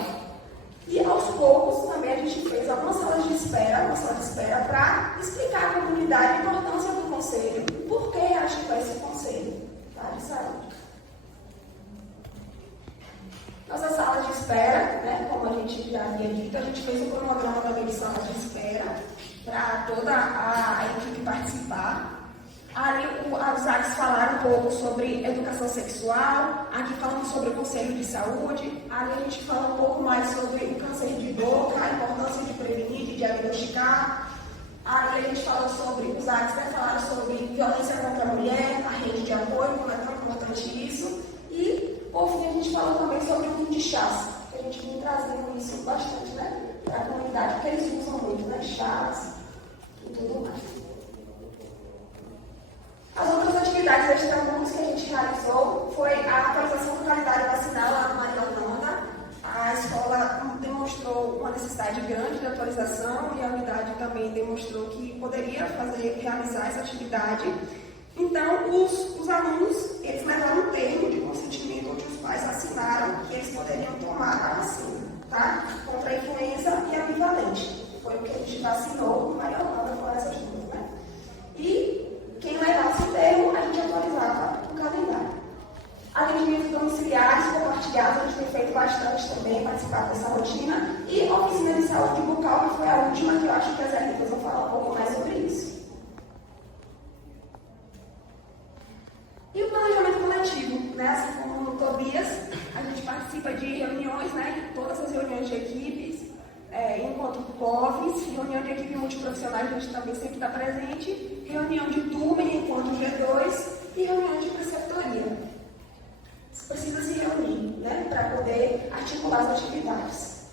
E aos poucos também a gente fez algumas salas de espera, uma sala de espera para explicar à comunidade a importância do conselho, por que ativar esse conselho, tá, de saúde. Nossa sala de espera, né, como a gente já havia dito, a gente fez um cronograma também de sala de espera para toda a equipe participar. Ali os ACs falaram um pouco sobre educação sexual, aqui falamos sobre o conselho de saúde, ali a gente fala um pouco mais sobre o câncer de boca, a importância de prevenir, de diagnosticar. Ali a gente falou sobre, os ACs falaram sobre violência contra a mulher, a rede de apoio, como é tão importante isso. E, por fim, a gente falou também sobre o fim de chás, que a gente vem trazendo isso bastante, né, para a comunidade, porque eles usam muito, né, chás e tudo mais. As outras atividades extramuros que a gente realizou foi a atualização do calendário vacinal lá no Maria Holanda. A escola demonstrou uma necessidade grande de atualização e a unidade também demonstrou que poderia realizar essa atividade. Então, os alunos, eles levaram um termo de consentimento onde os pais assinaram que eles poderiam tomar a vacina, tá? Contra a influenza e a bivalente. Foi o que a gente vacinou no Maria Holanda com essas duas, né? E quem levasse o termo, a gente atualizava o calendário. Atendimentos domiciliares compartilhados, a gente tem feito bastante também, participar dessa rotina. E oficina de saúde bucal, que foi a última, que eu acho que as Ricas vão falar um pouco mais sobre isso. E o planejamento coletivo, né? Assim como no Tobias, a gente participa de reuniões, né? Todas as reuniões de equipes, encontro COVES, reunião de equipe multiprofissional, a gente também sempre está presente, reunião de turma e encontro G2 e reunião de preceptoria. Precisa se reunir, né? Para poder articular as atividades.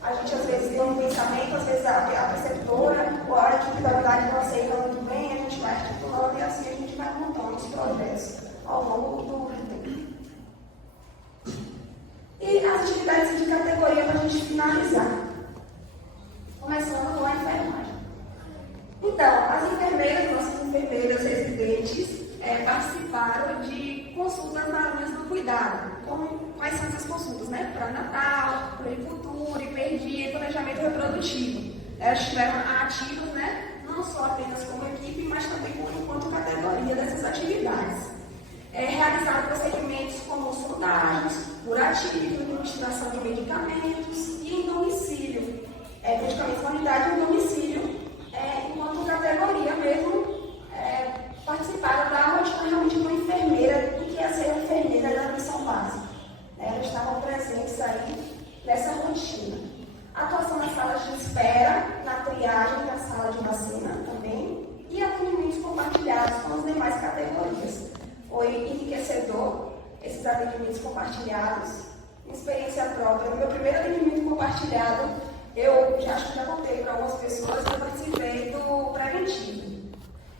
A gente às vezes tem um pensamento, às vezes a preceptora ou a equipe da unidade não aceita muito bem, a gente vai articulando e assim a gente vai montando os projetos ao longo do tempo. E as atividades de categoria para a gente finalizar. Começando com a enfermagem. Então, as enfermeiras, nossas enfermeiras residentes, participaram de consultas na linha do cuidado. Quais são essas consultas, né? Pré-natal, puericultura, hiperdia e planejamento reprodutivo. Elas estiveram ativas, né? Não só apenas como equipe, mas também enquanto categoria dessas atividades. Realizaram procedimentos como sondagens, curativos, administração de medicamentos e em domicílio. Medicamentos na unidade e em domicílio, enquanto categoria mesmo, participaram da rotina realmente de uma enfermeira, do que é ser enfermeira da missão básica. Elas estavam presentes aí nessa rotina. Atuação nas salas de espera, na triagem da sala de vacina também, e atendimentos compartilhados com as demais categorias. Foi enriquecedor esses atendimentos compartilhados, experiência própria. No meu primeiro atendimento compartilhado, eu acho que já contei para algumas pessoas que eu participei do preventivo.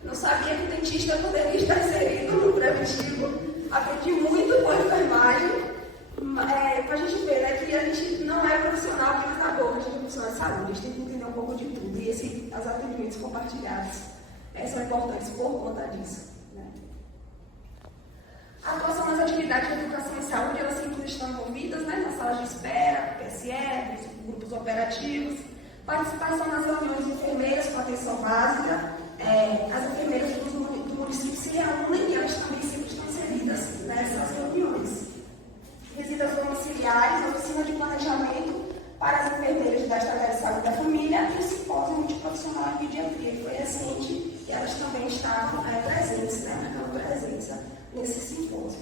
Não sabia que o dentista poderia estar inserido no preventivo. Aprendi muito com a enfermagem, para a gente ver, né, que a gente não é profissional apenas da boca, a gente é profissional de saúde, a gente tem que entender um pouco de tudo. E os atendimentos compartilhados são importantes por conta disso. Né? A atuação nas atividades de educação e saúde, elas sempre estão envolvidas, né, nas salas de espera, PSE, grupos operativos, participação nas reuniões de enfermeiras com atenção básica. As enfermeiras do município se reúnem e elas também sempre estão inseridas nessas reuniões. Visitas domiciliares, oficina de planejamento para as enfermeiras da Estratégia de Saúde da Família e o simpósio multiprofissional em pediatria, que foi recente, e elas também estavam presentes, né, marcando presença nesse simpósio.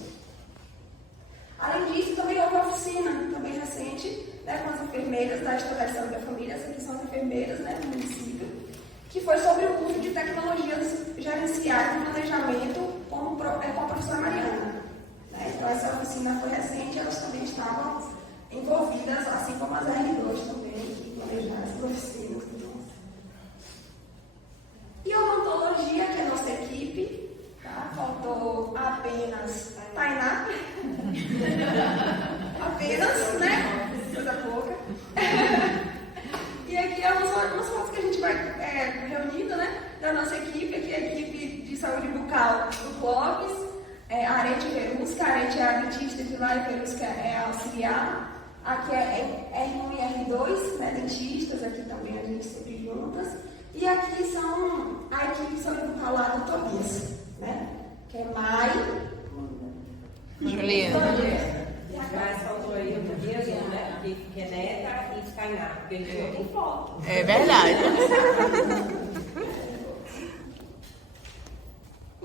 Além disso, também houve uma oficina, também recente, né, com as enfermeiras da Estratégia de Saúde da Família, essas que são as enfermeiras, né, do município, que foi sobre o uso de tecnologias gerenciais de planejamento com a professora Mariana. Né? Então, essa oficina foi recente e elas também estavam envolvidas, assim como as R2 também, que planejaram as oficinas. E a odontologia, que é a nossa equipe, tá? Faltou apenas Tainá. Apenas, né? Coisa pouca. E aqui algumas fotos bucal do Clóvis, a Arete Verusca, a Arete é a dentista de lá e a Verusca é a auxiliar. Aqui é R1 e R2, né, dentistas, aqui também a gente sempre juntas. E aqui são a equipe de saúde bucal lá do Tobias, né, que é Mai, Juliana. Mas faltou aí o Tobias, né, que é Neta e Tainá, porque a gente não tem foto. É verdade.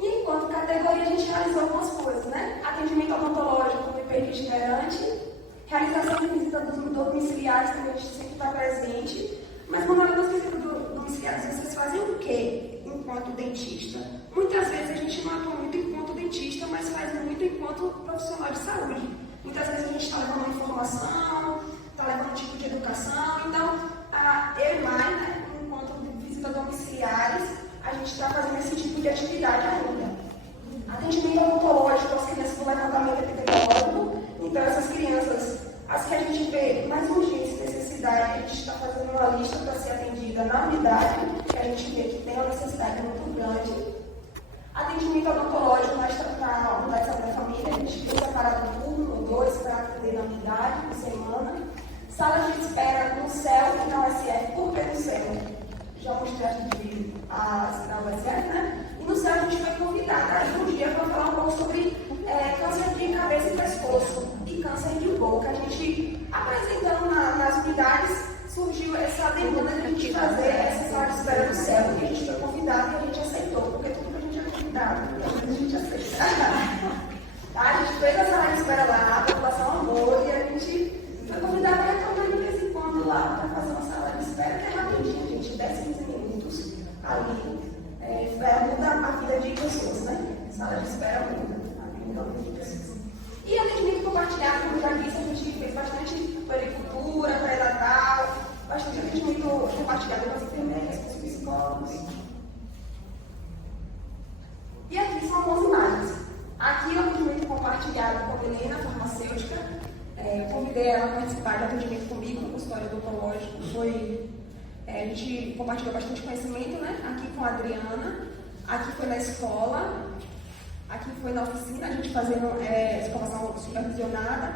E enquanto categoria, a gente realizou algumas coisas, né? Atendimento odontológico no hipervite itinerante, realização de visitas domiciliares, também a gente sempre está presente. Mas quando hora das visitas domiciliares, vocês fazem o quê enquanto dentista? Muitas vezes a gente não atua muito enquanto dentista, mas faz muito enquanto profissional de saúde. Muitas vezes a gente está levando informação, está levando um tipo de educação. Então, eu e Mai, né, enquanto visitas domiciliares, a gente está fazendo esse tipo de atividade ainda. Atendimento odontológico às crianças com levantamento epidemiológico. Então, essas crianças, as que a gente vê mais urgência e necessidade, a gente está fazendo uma lista para ser atendida na unidade, que a gente vê que tem uma necessidade muito grande. Atendimento odontológico na unidade de saúde da família, a gente tem separado um turno ou dois para atender na unidade por semana. Salas de espera no CEL e na USF, por que no CEL? Já mostrei aqui na USF, né? E no CEL a gente foi convidada aí um dia para falar um pouco sobre câncer de cabeça e pescoço e câncer de boca. A gente, apresentando nas unidades, surgiu essa demanda de a gente fazer essa sala de espera no CEL, e a gente foi convidada e a gente aceitou, porque tudo que a gente é convidado, a gente aceita. Tá? A gente fez a sala de espera lá, a população amou e a gente foi convidada a retornar de vez em quando lá para fazer uma sala de espera, que é rapidinho, gente, 10, 15 minutos ali. Muda a vida de pessoas, né? Sala de espera muda a vida de pessoas. E atendimento compartilhado, como eu já disse, a gente fez bastante puericultura, pré-natal, bastante atendimento compartilhado com as enfermeiras, com os psicólogos. E aqui são algumas imagens. Aqui é o atendimento compartilhado com a Helena, farmacêutica. Eu convidei ela a participar de atendimento comigo no consultório odontológico. A gente compartilhou bastante conhecimento, né? Aqui com a Adriana, aqui foi na escola, aqui foi na oficina, a gente fazendo escovação supervisionada,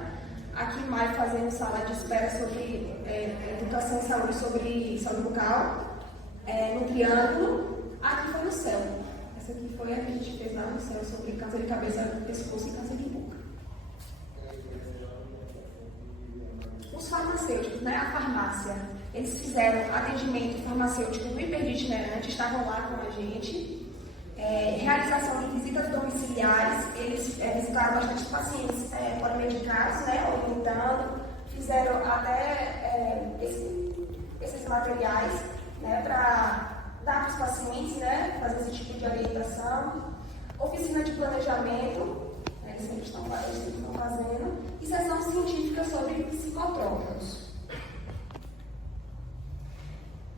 aqui Mai fazendo sala de espera sobre educação e saúde, sobre saúde bucal, no Triângulo, aqui foi no CEL. Essa aqui foi a que a gente fez lá no CEL sobre câncer de cabeça, pescoço e câncer de boca. Os farmacêuticos, né? A farmácia. Eles fizeram atendimento farmacêutico no hipervite itinerante, estavam lá com a gente. Realização de visitas domiciliares, eles visitaram bastante pacientes polimedicados, né, orientando, fizeram até esses materiais, né, para dar para os pacientes, né, fazer esse tipo de orientação. Oficina de planejamento, eles sempre estão fazendo, e sessão científica sobre psicotrópicos.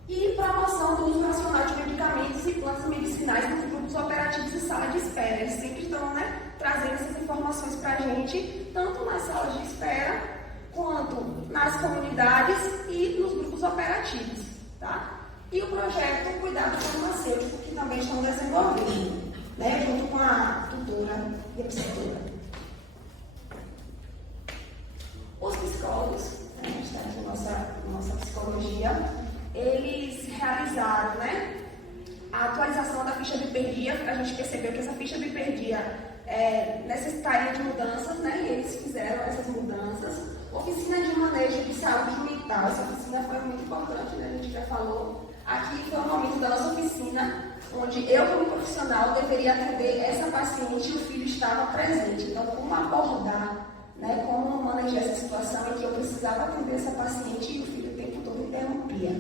E promoção do uso racional de medicamentos e plantas medicinais nos grupos operativos e sala de espera. Eles sempre estão, né, trazendo essas informações para a gente, tanto nas salas de espera, quanto nas comunidades e nos grupos operativos. Tá? E o projeto Cuidado Farmacêutico, que também estão desenvolvendo, né, junto com a tutora e a psicóloga. Os psicólogos, né, a gente está aqui nossa psicologia, eles realizaram, né, a atualização da ficha de hiperdia. A gente percebeu que essa ficha de hiperdia necessitaria de mudanças, né, e eles fizeram essas mudanças. Oficina de manejo de saúde mental, essa oficina foi muito importante, né, a gente já falou. Aqui foi o momento da nossa oficina, onde eu, como profissional, deveria atender essa paciente e o filho estava presente. Então, como abordar, né, como manejar essa situação em que eu precisava atender essa paciente e o filho o tempo todo interrompia.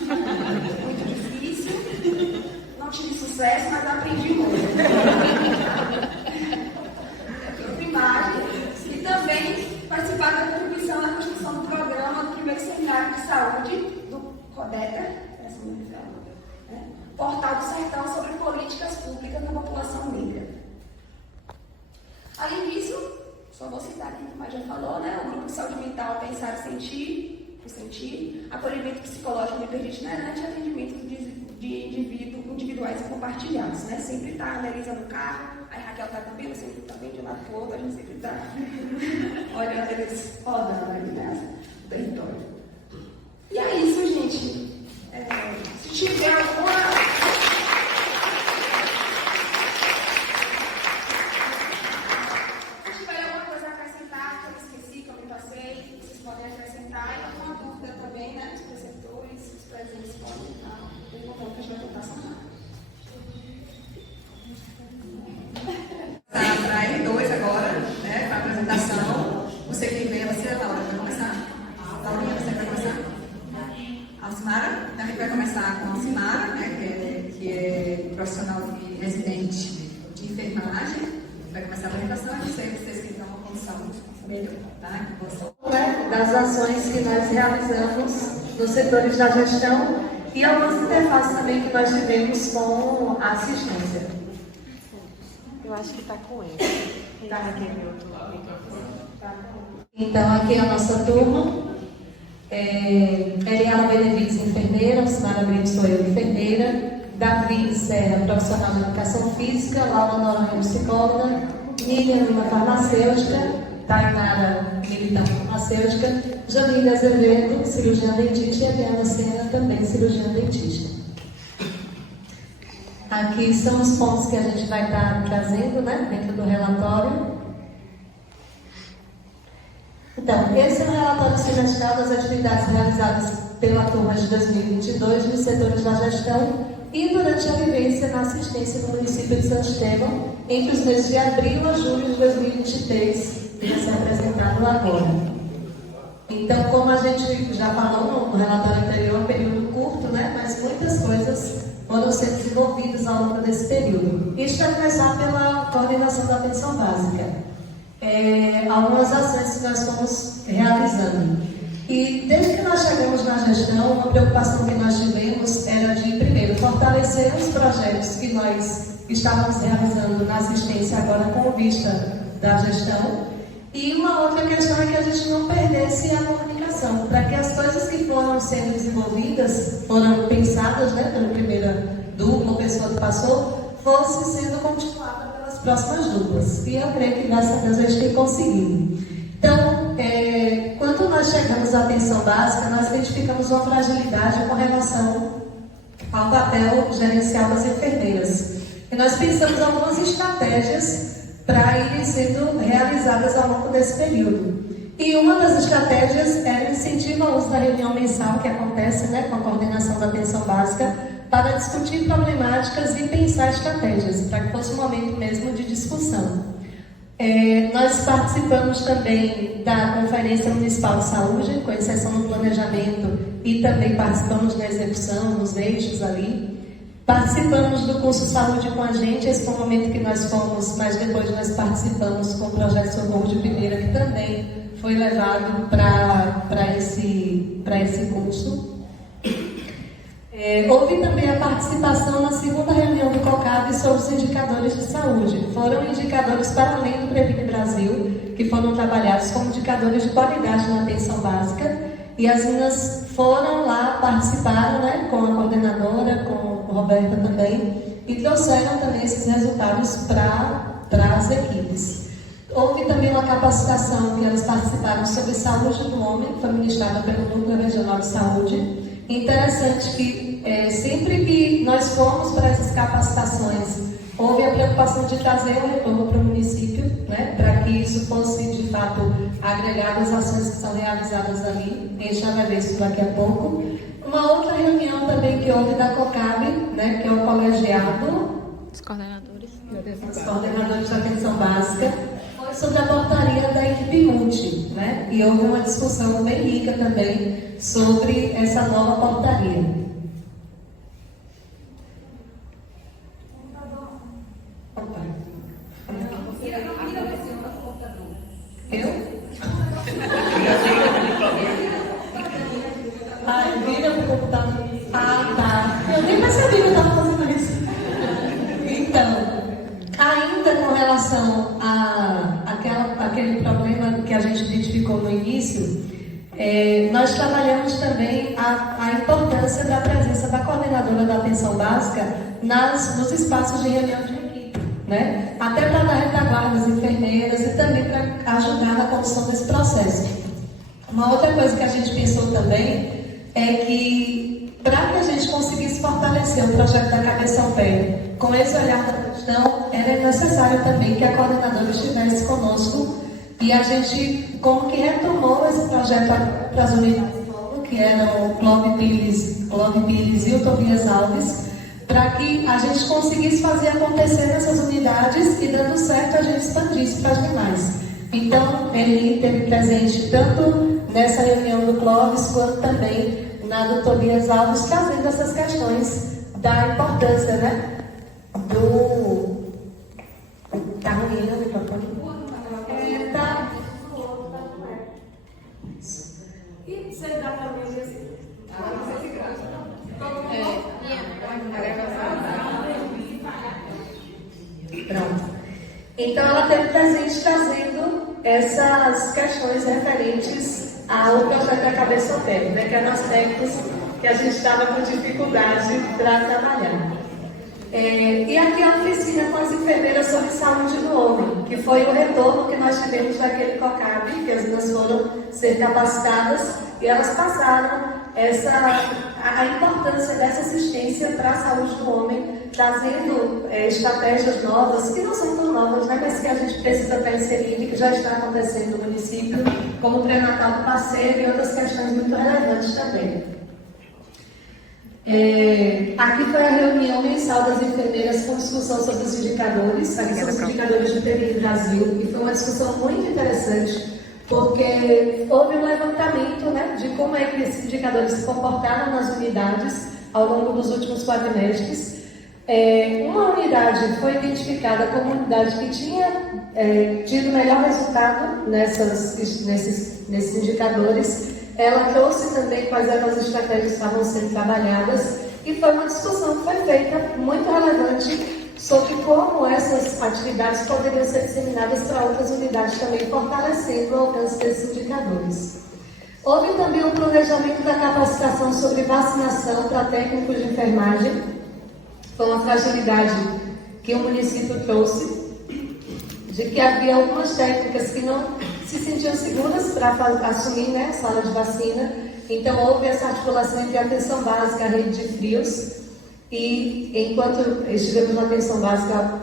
Muito difícil, não tive sucesso, mas aprendi muito. Aqui outra imagem. E também participar da contribuição na construção do programa do primeiro seminário de saúde do CODETA, né? Portal do Sertão sobre políticas públicas na população negra. Além disso, só vou citar aqui o que mais já falou, né? O grupo de saúde mental Pensar e Sentir, acolhimento psicológico no hipervite itinerante e atendimento de indivíduo individuais e compartilhados, né? Sempre está analisando o carro, aí Raquel está também, eu sempre está bem de um lado para o outro, a gente sempre está olhando eles rodando ali, né? O território. E é isso, gente. Se tiver alguma... também, né? Os preceptores, os presentes podem estar. Tem um pouco que a gente vai tentar sanar. Para R2 agora, né? Para a apresentação. Você que vem, você, Laura, vai começar? Laurinha, você vai começar? Alcimara? Então a gente vai começar com a Alcimara, né? Que é profissional de residente de enfermagem. Vai começar a apresentação e vocês que dão uma condição melhor, tá? Das ações que nós realizamos nos setores da gestão e algumas interfaces também que nós tivemos com a assistência. Eu acho que está com ele. Está naquele outro microfone. Então, aqui é a nossa turma. Eliana Benevides, enfermeira. Alcimara Brito, sou eu, enfermeira. Davi Serra, profissional de educação física. Laura Noronha, psicóloga. Lilian Lima, farmacêutica. Tainara, militante farmacêutica, Jamília Azevedo, cirurgiã dentista, e a Diana Sena, também cirurgiã dentista. Aqui são os pontos que a gente vai estar trazendo, né, dentro do relatório. Então, esse é o relatório semestral das atividades realizadas pela turma de 2022 nos setores da gestão e durante a vivência na assistência no município de Santo Estevão, entre os meses de abril a julho de 2023. Vai ser apresentado agora. Então, como a gente já falou no relatório anterior, um período curto, né? Mas muitas coisas foram sendo desenvolvidas ao longo desse período. Isso vai começar pela coordenação da atenção básica. Algumas ações que nós fomos realizando. E desde que nós chegamos na gestão, uma preocupação que nós tivemos era de, primeiro, fortalecer os projetos que nós estávamos realizando na assistência agora com vista da gestão. E uma outra questão é que a gente não perdesse a comunicação, para que as coisas que foram sendo desenvolvidas, foram pensadas, né, pela primeira dupla, pessoa que passou, fosse sendo continuada pelas próximas duplas. E eu creio que, graças a Deus, a gente tem conseguido. Então, quando nós chegamos à atenção básica, nós identificamos uma fragilidade com relação ao papel gerencial das enfermeiras. E nós pensamos algumas estratégias para irem sendo realizadas ao longo desse período. E uma das estratégias era o incentivo ao uso da reunião mensal que acontece, né, com a coordenação da atenção básica, para discutir problemáticas e pensar estratégias, para que fosse um momento mesmo de discussão. Nós participamos também da Conferência Municipal de Saúde, com exceção no planejamento, e também participamos na execução, nos eixos ali. Participamos do curso Saúde com a Gente, esse foi o momento que nós fomos, mas depois nós participamos com o projeto Socorro de Primeira, que também foi levado para esse curso. Houve também a participação na segunda reunião do COCAB sobre os indicadores de saúde. Foram indicadores para além do Previne Brasil, que foram trabalhados como indicadores de qualidade na atenção básica, e as meninas foram lá, participaram, né, com a coordenadora, com a Roberta também, e trouxeram também esses resultados para as equipes. Houve também uma capacitação que elas participaram sobre saúde do homem, que foi ministrada pelo Núcleo Regional de Saúde. Interessante que sempre que nós fomos para essas capacitações, houve a preocupação de trazer o retorno para o município, né, para que isso fosse, de fato, agregado às ações que são realizadas ali. A gente já vai ver isso daqui a pouco. Uma outra reunião também que houve da COCAB, né, que é o colegiado. Os coordenadores. Os coordenadores de atenção básica. Foi sobre a portaria da equipe multi, né? E houve uma discussão bem rica também sobre essa nova portaria. Ai, vira pro computador. Ah, tá. Eu nem percebi que eu estava fazendo isso. Então, ainda com relação àquele problema que a gente identificou no início, nós trabalhamos também a importância da presença da coordenadora da atenção básica nos espaços de reunião de equipe, né? Até para dar retaguarda às enfermeiras e também para ajudar na condução desse processo. Uma outra coisa que a gente pensou também é que, para que a gente conseguisse fortalecer o projeto da Cabeça ao Pé, com esse olhar da gestão, era necessário também que a coordenadora estivesse conosco e a gente, como que retomou esse projeto para as unidades, que eram o Clóvis Pires e o Tobias Alves, para que a gente conseguisse fazer acontecer nessas unidades e, dando certo, a gente expandisse para as demais. Então, ele esteve presente tanto nessa reunião do Clóvis, quanto também na do Tobias Alves, trazendo essas questões da importância, né? Tá ruim o microfone? Tá. E você dá para mim esse? Pronto. Então, ela teve presente trazendo essas questões referentes ao projeto da Cabeça ao Pé, né? Que eram aspectos que a gente estava com dificuldade para trabalhar. E aqui a oficina com as enfermeiras sobre saúde do homem, que foi o retorno que nós tivemos daquele COCAB, que as meninas foram ser capacitadas e elas passaram a importância dessa assistência para a saúde do homem, trazendo estratégias novas, que não são tão novas, né, mas que a gente precisa estar inserindo e que já está acontecendo no município, como o pré-natal do parceiro e outras questões muito relevantes também. Aqui foi a reunião mensal das enfermeiras com discussão sobre os indicadores. Aqui são os indicadores do PBI Brasil, e foi uma discussão muito interessante, porque houve um levantamento, né, de como é que esses indicadores se comportaram nas unidades ao longo dos últimos quadrimestres. Uma unidade foi identificada como unidade que tinha tido melhor resultado nesses indicadores. Ela trouxe também quais eram as estratégias que estavam sendo trabalhadas, e foi uma discussão que foi feita muito relevante sobre como essas atividades poderiam ser disseminadas para outras unidades também, fortalecendo o alcance desses indicadores. Houve também um planejamento da capacitação sobre vacinação para técnicos de enfermagem. Foi uma fragilidade que o município trouxe, de que havia algumas técnicas que não se sentiam seguras para assumir, né, sala de vacina. Então, houve essa articulação entre a atenção básica e a rede de frios. E, enquanto estivemos na atenção básica,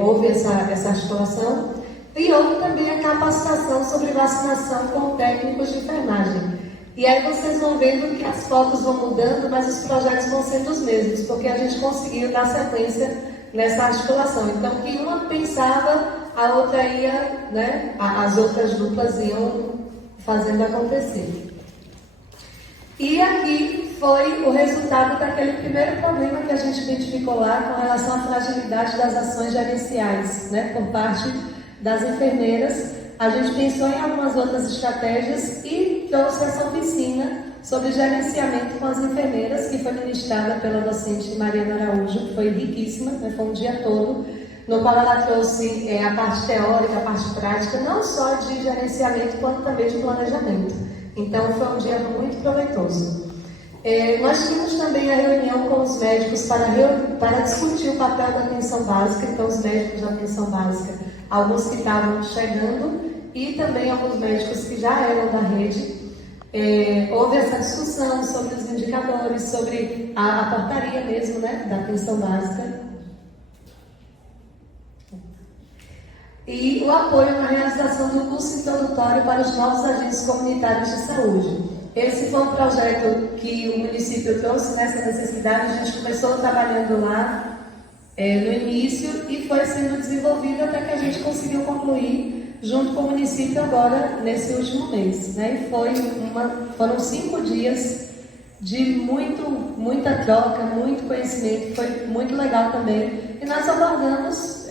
houve essa articulação. E houve também a capacitação sobre vacinação com técnicos de enfermagem. E aí vocês vão vendo que as fotos vão mudando, mas os projetos vão sendo os mesmos, porque a gente conseguiu dar sequência nessa articulação. Então, que uma pensava, a outra ia, né, as outras duplas iam fazendo acontecer. E aqui foi o resultado daquele primeiro problema que a gente identificou lá com relação à fragilidade das ações gerenciais, né, por parte das enfermeiras. A gente pensou em algumas outras estratégias e trouxe essa oficina sobre gerenciamento com as enfermeiras, que foi ministrada pela docente Mariana Araújo, que foi riquíssima, né? Foi um dia todo, no qual ela trouxe a parte teórica, a parte prática, não só de gerenciamento, quanto também de planejamento. Então, foi um dia muito proveitoso. Nós tínhamos também a reunião com os médicos para discutir o papel da atenção básica. Então, os médicos da atenção básica, alguns que estavam chegando e também alguns médicos que já eram da rede. Houve essa discussão sobre os indicadores, sobre a portaria mesmo, né, da atenção básica. E o apoio na realização do curso introdutório para os novos agentes comunitários de saúde. Esse foi um projeto que o município trouxe nessa necessidade. A gente começou trabalhando lá no início e foi sendo desenvolvido até que a gente conseguiu concluir junto com o município agora nesse último mês, né? E foram 5 dias de muita troca, muito conhecimento, foi muito legal também. E nós abordamos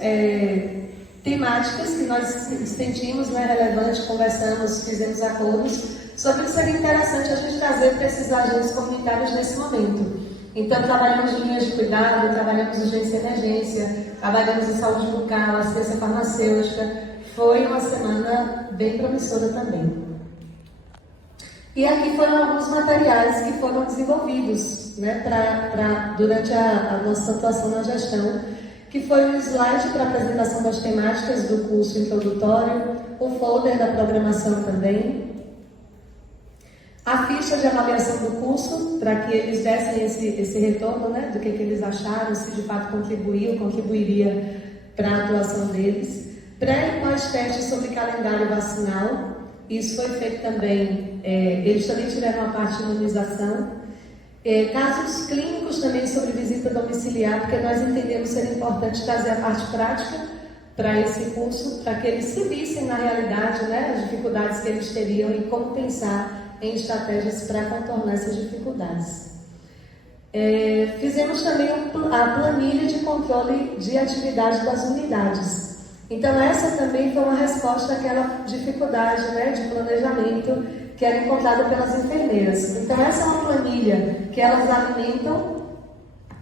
temáticas que nós sentimos, né, relevante, conversamos, fizemos acordos sobre ser interessante a gente trazer para esses agentes comunitários nesse momento. Então, trabalhamos em linhas de cuidado, trabalhamos em urgência e emergência, trabalhamos em saúde bucal, assistência farmacêutica. Foi uma semana bem promissora também. E aqui foram alguns materiais que foram desenvolvidos, né, durante a nossa atuação na gestão, que foi um slide para apresentação das temáticas do curso introdutório, o folder da programação também, a ficha de avaliação do curso, para que eles dessem esse retorno, né, do que eles acharam, se de fato contribuiria para a atuação deles, pré e pós-teste sobre calendário vacinal. Isso foi feito também, eles também tiveram a parte de imunização. Casos clínicos também sobre visita domiciliar, porque nós entendemos ser importante trazer a parte prática para esse curso, para que eles se vissem na realidade, né, as dificuldades que eles teriam e como pensar em estratégias para contornar essas dificuldades. Fizemos também a planilha de controle de atividade das unidades. Então, essa também foi uma resposta àquela dificuldade, né, de planejamento que era encontrada pelas enfermeiras. Então, essa é uma planilha que elas alimentam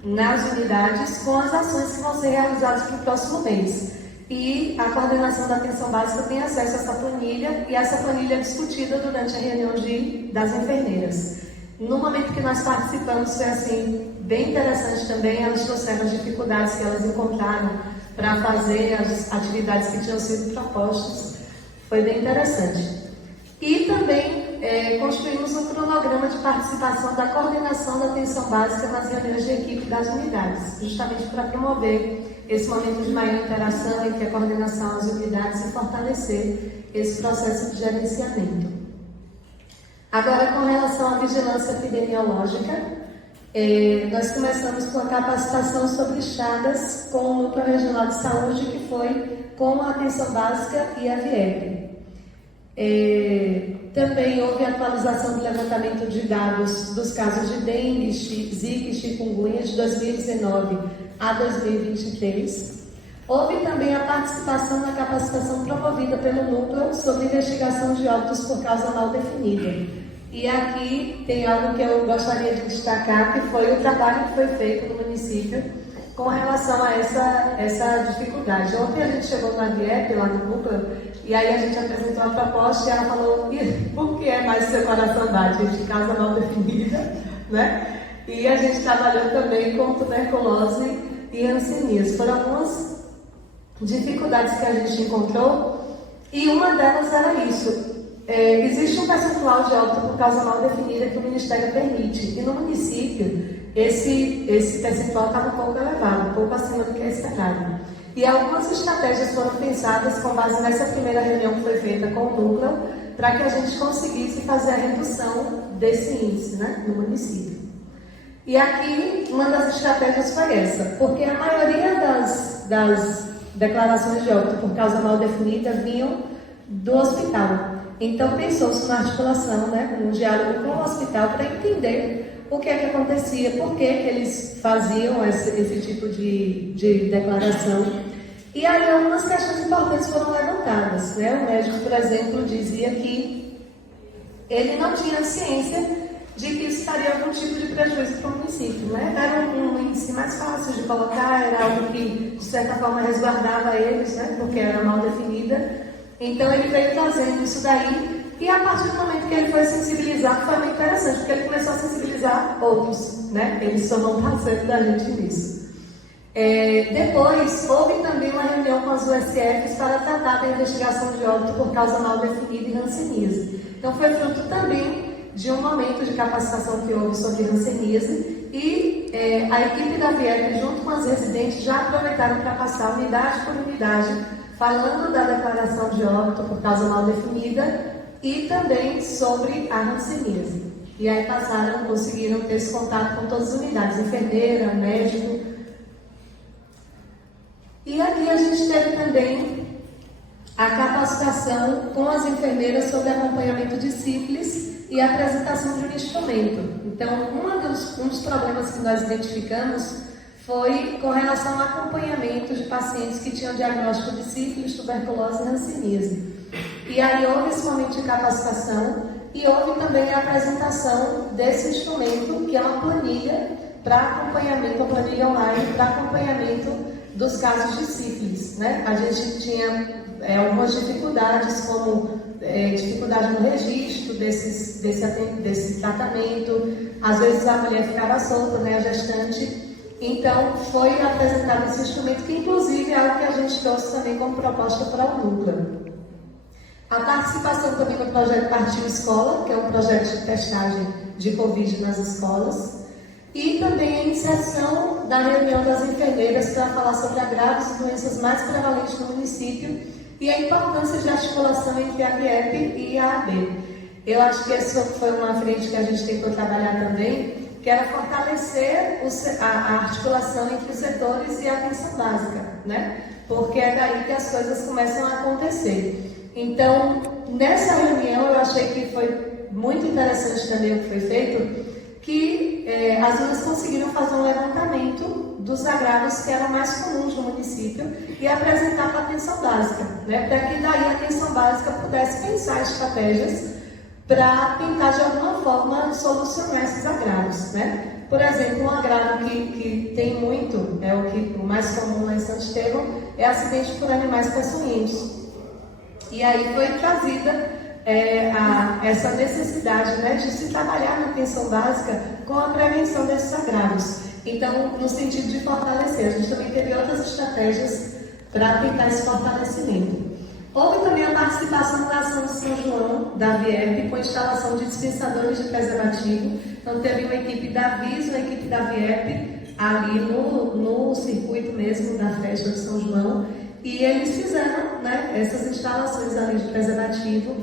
nas unidades com as ações que vão ser realizadas para o próximo mês. E a coordenação da atenção básica tem acesso a essa planilha, e essa planilha é discutida durante a reunião das enfermeiras. No momento que nós participamos, foi assim, bem interessante também. Elas trouxeram as dificuldades que elas encontraram para fazer as atividades que tinham sido propostas. Foi bem interessante. E também construímos um cronograma de participação da coordenação da atenção básica nas reuniões de equipe das unidades, justamente para promover esse momento de maior interação entre a coordenação das unidades e fortalecer esse processo de gerenciamento. Agora, com relação à vigilância epidemiológica, nós começamos com a capacitação sobre Chagas com o Núcleo Regional de Saúde, que foi com a atenção básica e a VIEP. Também houve atualização do levantamento de dados dos casos de dengue, zika e chikungunya de 2019 a 2023. Houve também a participação na capacitação promovida pelo Núcleo sobre investigação de óbitos por causa mal definida. E aqui tem algo que eu gostaria de destacar, que foi o trabalho que foi feito no município com relação a essa dificuldade. Ontem a gente chegou na VIEP, lá no Núcleo, e aí a gente apresentou a proposta e ela falou: por que é mais seu coração bate? De causa mal definida, né? E a gente trabalhou também com tuberculose e hanseníase. Foram algumas dificuldades que a gente encontrou, e uma delas era isso. Existe um percentual de óbito por causa mal definida que o Ministério permite, e no município esse percentual estava um pouco elevado, um pouco acima do que é esperado. E algumas estratégias foram pensadas com base nessa primeira reunião que foi feita com o Núcleo, para que a gente conseguisse fazer a redução desse índice, né, no município. E aqui, uma das estratégias foi essa, porque a maioria das declarações de óbito por causa mal definida vinham do hospital. Então, pensou-se na articulação, né, no diálogo com o hospital, para entender o que é que acontecia, por que eles faziam esse tipo de declaração. E aí, algumas questões importantes foram levantadas, né? O médico, por exemplo, dizia que ele não tinha ciência de que isso faria algum tipo de prejuízo para o município, né? Era um índice mais fácil de colocar, era algo que, de certa forma, resguardava eles, né? Porque era mal definida. Então, ele veio trazendo isso daí, e a partir do momento que ele foi sensibilizar, foi muito interessante, porque ele começou a sensibilizar outros, né? Eles só vão parceiro da gente nisso. Depois, houve também uma reunião com as USFs para tratar da investigação de óbito por causa mal definida e hanseníase. Então, foi fruto também de um momento de capacitação que houve sobre hanseníase, e a equipe da VIEP, junto com as residentes, já aproveitaram para passar unidade por unidade, falando da declaração de óbito por causa mal definida e também sobre a hanseníase. E aí conseguiram ter esse contato com todas as unidades, enfermeira, médico. E aqui a gente teve também a capacitação com as enfermeiras sobre acompanhamento de sífilis e apresentação de um instrumento. Então, um dos problemas que nós identificamos foi com relação ao acompanhamento de pacientes que tinham diagnóstico de sífilis, tuberculose e hanseníase. E aí houve esse momento de capacitação e houve também a apresentação desse instrumento, que é uma planilha para acompanhamento, uma planilha online para acompanhamento dos casos de sífilis, né? A gente tinha algumas dificuldades, como dificuldade no registro desse tratamento, às vezes a mulher ficava solta, né, a gestante. Então, foi apresentado esse instrumento, que inclusive é algo que a gente trouxe também como proposta para o núcleo. A participação também no projeto Partiu Escola, que é um projeto de testagem de Covid nas escolas, e também a iniciação da reunião das enfermeiras para falar sobre agravos e doenças mais prevalentes no município e a importância de articulação entre a VIEP e a AB. Eu acho que essa foi uma frente que a gente tentou trabalhar também, que era fortalecer a articulação entre os setores e a atenção básica, né? Porque é daí que as coisas começam a acontecer. Então, nessa reunião, eu achei que foi muito interessante também o que foi feito, que as duas conseguiram fazer um levantamento dos agravos que eram mais comuns no município e apresentar para a atenção básica, né? Para que daí a atenção básica pudesse pensar estratégias para tentar de alguma forma solucionar esses agravos, né? Por exemplo, um agravo que tem muito, o mais comum lá em Santo Estevão, é acidente por animais peçonhentos. E aí foi trazida essa necessidade, né, de se trabalhar na atenção básica com a prevenção desses agravos. Então, no sentido de fortalecer, a gente também teve outras estratégias para tentar esse fortalecimento. Houve também a participação da ação de São João, da VIEP, com instalação de dispensadores de preservativo. Então, teve uma equipe da VIS, uma equipe da VIEP, ali no circuito mesmo da festa de São João. E eles fizeram, né, essas instalações ali de preservativo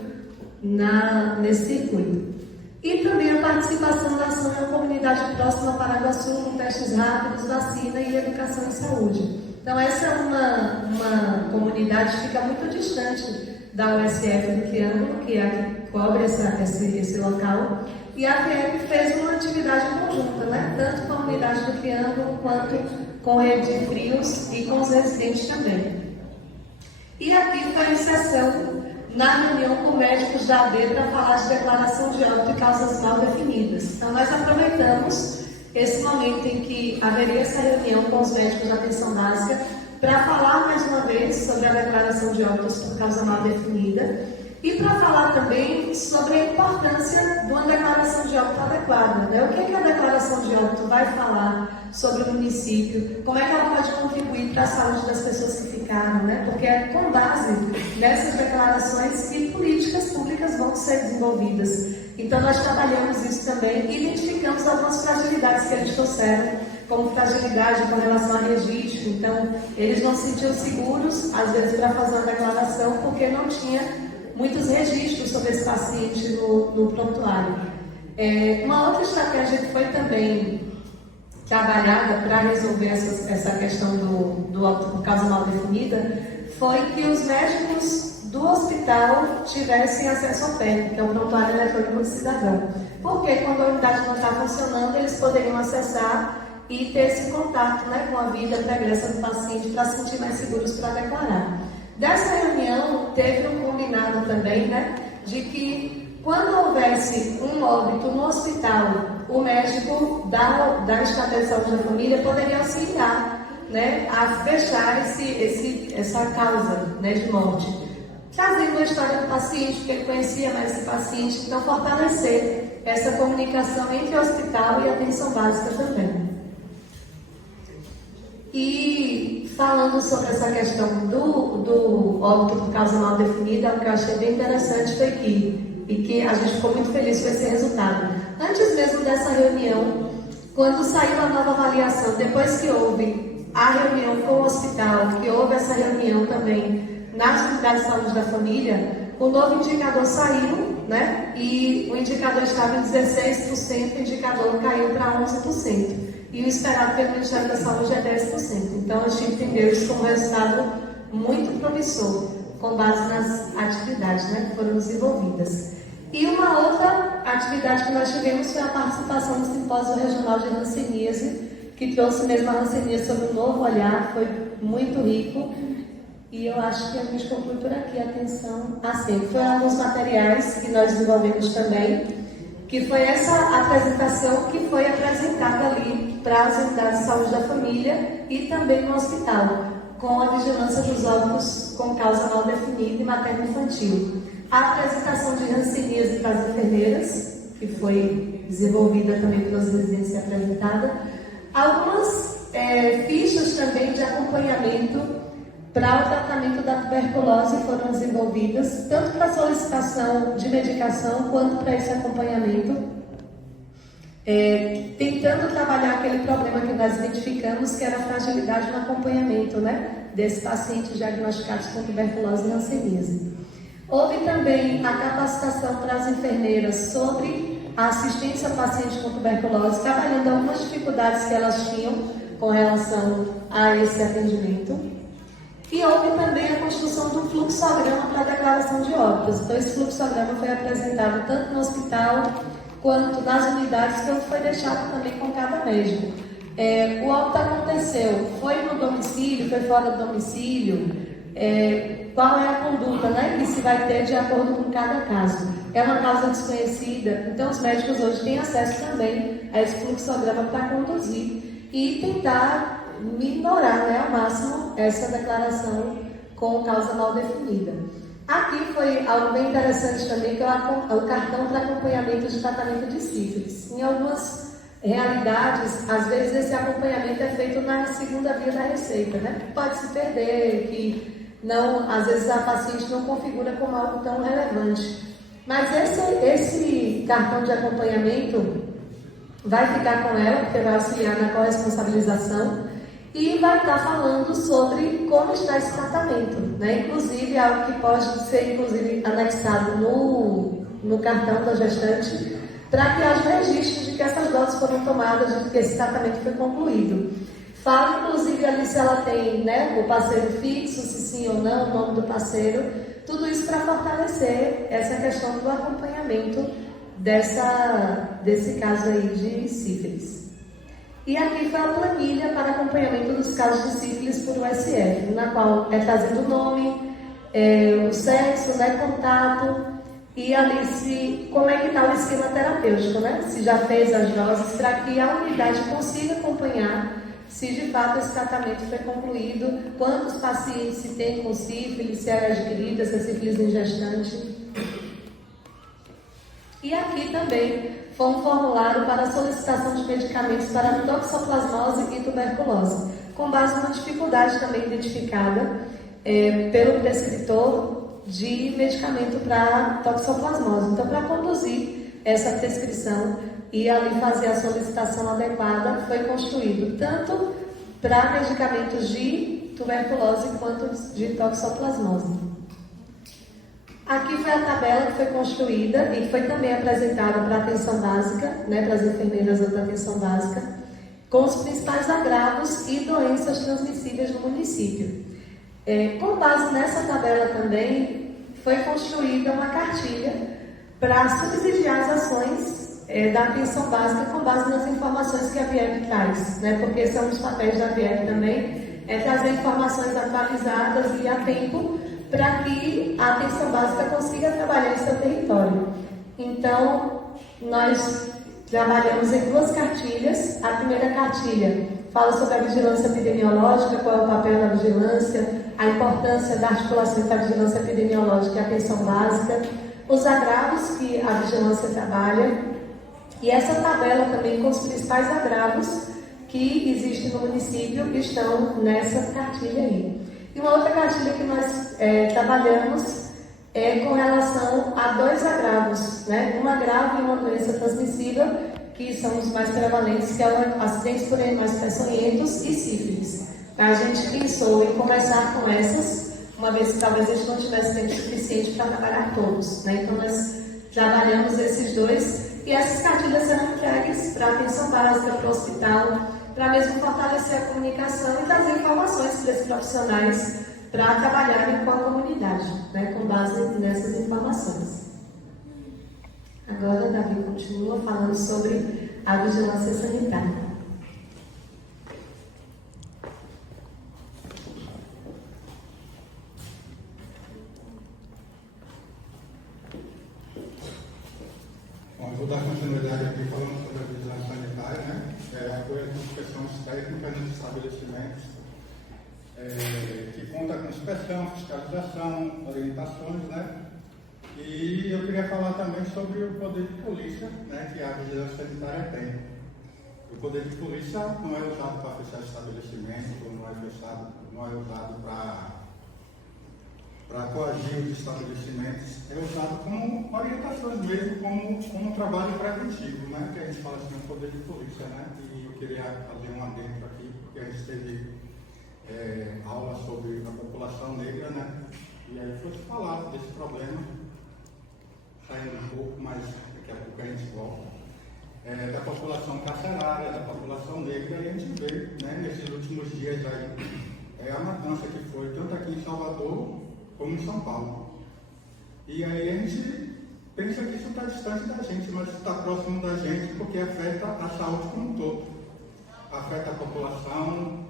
nesse circuito. E também a participação da ação em uma comunidade próxima ao Paraguaçu, com testes rápidos, vacina e educação em saúde. Então, essa é uma comunidade que fica muito distante da USF do Triângulo, que é a que cobre esse local. E a VIEP fez uma atividade conjunta, né? Tanto com a unidade do Triângulo, quanto com rede de frios e com os residentes também. E aqui foi a iniciação na reunião com médicos da AD para falar de declaração de óbito e causas mal definidas. Então, nós aproveitamos esse momento em que haveria essa reunião com os médicos da atenção básica para falar mais uma vez sobre a declaração de óbitos por causa mal definida e para falar também sobre a importância de uma declaração de óbito adequada, né? O que é que a declaração de óbito vai falar sobre o município, como é que ela pode contribuir para a saúde das pessoas que ficaram, né? Porque é com base nessas declarações que políticas públicas vão ser desenvolvidas. Então, nós trabalhamos isso também e identificamos algumas fragilidades que eles trouxeram, como fragilidade com relação a registro. Então, eles não se sentiam seguros, às vezes, para fazer uma declaração, porque não tinha muitos registros sobre esse paciente no prontuário. Uma outra estratégia que foi também trabalhada para resolver essa questão do óbito por causa mal definida foi que os médicos do hospital tivessem acesso ao PEC, que é o Prontuário Eletrônico do Cidadão. Porque quando a unidade não está funcionando, eles poderiam acessar e ter esse contato, né, com a vida pregressa do paciente para se sentir mais seguros para declarar. Dessa reunião, teve um combinado também, né, de que quando houvesse um óbito no hospital, o médico da Estratégia de Saúde da Família poderia auxiliar, né, a fechar essa causa, né, de morte. Trazendo a história do paciente, porque ele conhecia mais esse paciente, então fortalecer essa comunicação entre o hospital e a atenção básica também. E falando sobre essa questão do óbito por causa mal definida, o que eu achei bem interessante foi que a gente ficou muito feliz com esse resultado. Antes mesmo dessa reunião, quando saiu a nova avaliação, depois que houve a reunião com o hospital, que houve essa reunião também nas unidades de saúde da família, o novo indicador saiu, né? E o indicador estava em 16%, o indicador caiu para 11%. E o esperado pelo Ministério da Saúde é 10%. Então, a gente entendeu isso como um resultado muito promissor, com base nas atividades, né, que foram desenvolvidas. E uma outra atividade que nós tivemos foi a participação no Simpósio Regional de Hanseníase, que trouxe mesmo a hanseníase sob um novo olhar, foi muito rico. E eu acho que a gente conclui por aqui. Atenção. Assim, foram alguns materiais que nós desenvolvemos também, que foi essa apresentação que foi apresentada ali para as unidades de saúde da família e também no hospital, com a vigilância dos óbitos com causa mal definida e materno-infantil. A apresentação de hanseníase para as enfermeiras, que foi desenvolvida também pelas residências e apresentada. Algumas fichas também de acompanhamento para o tratamento da tuberculose foram desenvolvidas, tanto para solicitação de medicação quanto para esse acompanhamento, tentando trabalhar aquele problema que nós identificamos, que era a fragilidade no acompanhamento, né, desses pacientes diagnosticados com tuberculose e hanseníase. Houve também a capacitação para as enfermeiras sobre a assistência ao paciente com tuberculose, trabalhando algumas dificuldades que elas tinham com relação a esse atendimento. E houve também a construção do fluxograma para a declaração de óbitos. Então, esse fluxograma foi apresentado tanto no hospital quanto nas unidades, que foi deixado também com cada médico. O óbito aconteceu, foi no domicílio, foi fora do domicílio, qual é a conduta, né, que se vai ter de acordo com cada caso. É uma causa desconhecida, então os médicos hoje têm acesso também a esse fluxograma para conduzir e tentar minorar, né, ao máximo essa declaração com causa mal definida. Aqui foi algo bem interessante também, que é o cartão para acompanhamento de tratamento de sífilis. Em algumas realidades, às vezes esse acompanhamento é feito na segunda via da receita, né? Pode se perder, que não, às vezes a paciente não configura como algo tão relevante. Mas esse cartão de acompanhamento vai ficar com ela, porque vai auxiliar na corresponsabilização e vai estar falando sobre como está esse tratamento, né? Inclusive, algo que pode ser anexado no cartão da gestante, para que haja registro de que essas doses foram tomadas, de que esse tratamento foi concluído. Fala, inclusive, ali se ela tem, né, o parceiro fixo, se sim ou não, o nome do parceiro, tudo isso para fortalecer essa questão do acompanhamento desse caso aí de sífilis. E aqui foi a planilha para acompanhamento dos casos de sífilis por USF, na qual é trazendo o nome, o sexo, né, contato, e ali como é que está o esquema terapêutico, né? Se já fez as doses, para que a unidade consiga acompanhar se de fato esse tratamento foi concluído, quantos pacientes se tem com sífilis, se era adquirida, se é sífilis em gestante. E aqui também foi um formulário para a solicitação de medicamentos para toxoplasmose e tuberculose, com base numa dificuldade também identificada pelo prescritor de medicamento para toxoplasmose. Então, para conduzir essa prescrição e ali fazer a solicitação adequada, foi construído tanto para medicamentos de tuberculose quanto de toxoplasmose. Aqui foi a tabela que foi construída e foi também apresentada para a atenção básica, né, para as enfermeiras da atenção básica, com os principais agravos e doenças transmissíveis no município. Com base nessa tabela também, foi construída uma cartilha para subsidiar as ações da atenção básica com base nas informações que a VIEP traz, né, porque são os papéis da VIEP também, trazer informações atualizadas e a tempo, para que a atenção básica consiga trabalhar em seu território. Então, nós trabalhamos em duas cartilhas. A primeira cartilha fala sobre a vigilância epidemiológica, qual é o papel da vigilância, a importância da articulação entre a vigilância epidemiológica e a atenção básica, os agravos que a vigilância trabalha, e essa tabela também com os principais agravos que existem no município estão nessa cartilha aí. E uma outra cartilha que nós trabalhamos é com relação a dois agravos, né? Um agravo e uma doença transmissível, que são os mais prevalentes, que é o acidentes por animais peçonhentos e sífilis. A gente pensou em começar com essas, uma vez que talvez a gente não tivesse tempo suficiente para trabalhar todos, né? Então nós trabalhamos esses dois e essas cartilhas serão entregues para a atenção básica, para o hospital, para mesmo fortalecer a comunicação e trazer informações para esses profissionais para trabalharem com a comunidade, né, com base nessas informações. Agora, Davi continua falando sobre a vigilância sanitária. Bom, eu vou dar continuidade aqui falando sobre a vigilância sanitária, né? Apoio às inspeções técnicas nos estabelecimentos, que conta com inspeção, fiscalização, orientações, né? E eu queria falar também sobre o poder de polícia, né, que a vigilância sanitária tem. O poder de polícia não é usado para fechar estabelecimento, não é usado para coagir os estabelecimentos, é usado como orientações mesmo, como um trabalho preventivo, né, que a gente fala assim, o poder de polícia, né, e eu queria fazer um adendo aqui, porque a gente teve aula sobre a população negra, né, e aí foi falado desse problema, saindo um pouco, mas daqui a pouco a gente volta, da população carcerária, da população negra, e a gente vê, né, nesses últimos dias aí, a matança que foi tanto aqui em Salvador como em São Paulo. E aí a gente pensa que isso está distante da gente, mas está próximo da gente porque afeta a saúde como um todo, afeta a população.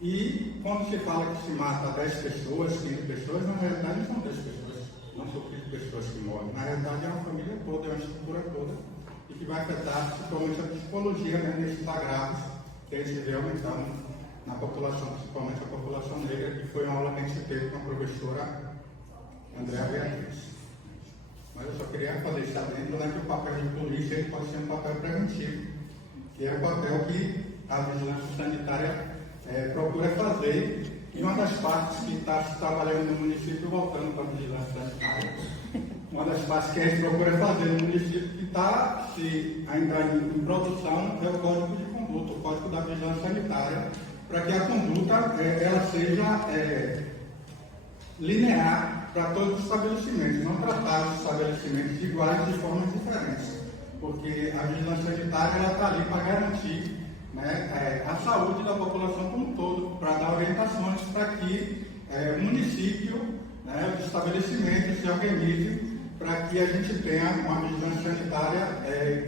E quando se fala que se mata 10 pessoas, 15 pessoas, na realidade não são 10 pessoas, não são 15 pessoas que morrem. Na realidade é uma família toda, é uma estrutura toda, e que vai afetar principalmente a psicologia, né, nesses agravos que a gente vê aumentando na população, principalmente a população negra, que foi uma aula que a gente teve com a professora Andréa Beatriz. Mas eu só queria fazer isso adentro, né, que o papel de polícia ele pode ser um papel preventivo, que é o papel que a vigilância sanitária procura fazer, e uma das partes que está se trabalhando no município, voltando para a vigilância sanitária, uma das partes que a gente procura fazer no município que está ainda em produção é o Código de Conduta, o Código da Vigilância Sanitária, para que a conduta ela seja linear para todos os estabelecimentos, não tratar os estabelecimentos iguais de formas diferentes, porque a vigilância sanitária está ali para garantir, né, a saúde da população como um todo, para dar orientações para que o município, né, os estabelecimentos se organizem para que a gente tenha uma vigilância sanitária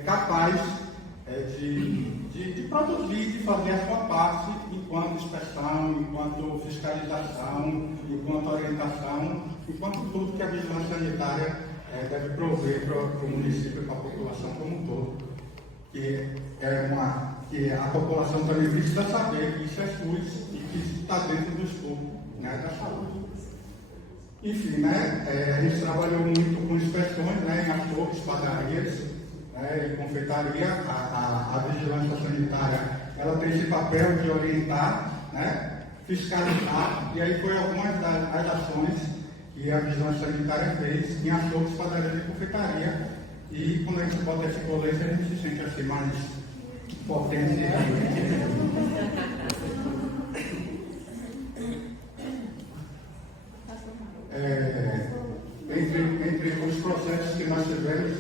capaz de produzir, de fazer a sua parte enquanto inspeção, enquanto fiscalização, enquanto orientação, enquanto tudo que a vigilância sanitária deve prover para o município e para a população como um todo. Que a população também precisa saber que isso é SUS e que isso está dentro do estudo, né, da saúde. Enfim, né, a gente trabalhou muito com inspeções, né, em açougues, padarias, né, e confeitaria. A vigilância sanitária ela tem esse papel de orientar, né, fiscalizar, e aí foi algumas das ações que a vigilância sanitária fez em açougues, padarias e confeitaria. E quando a gente bota esse colete, a gente se sente assim mais potente. Entre os processos que nós tivemos,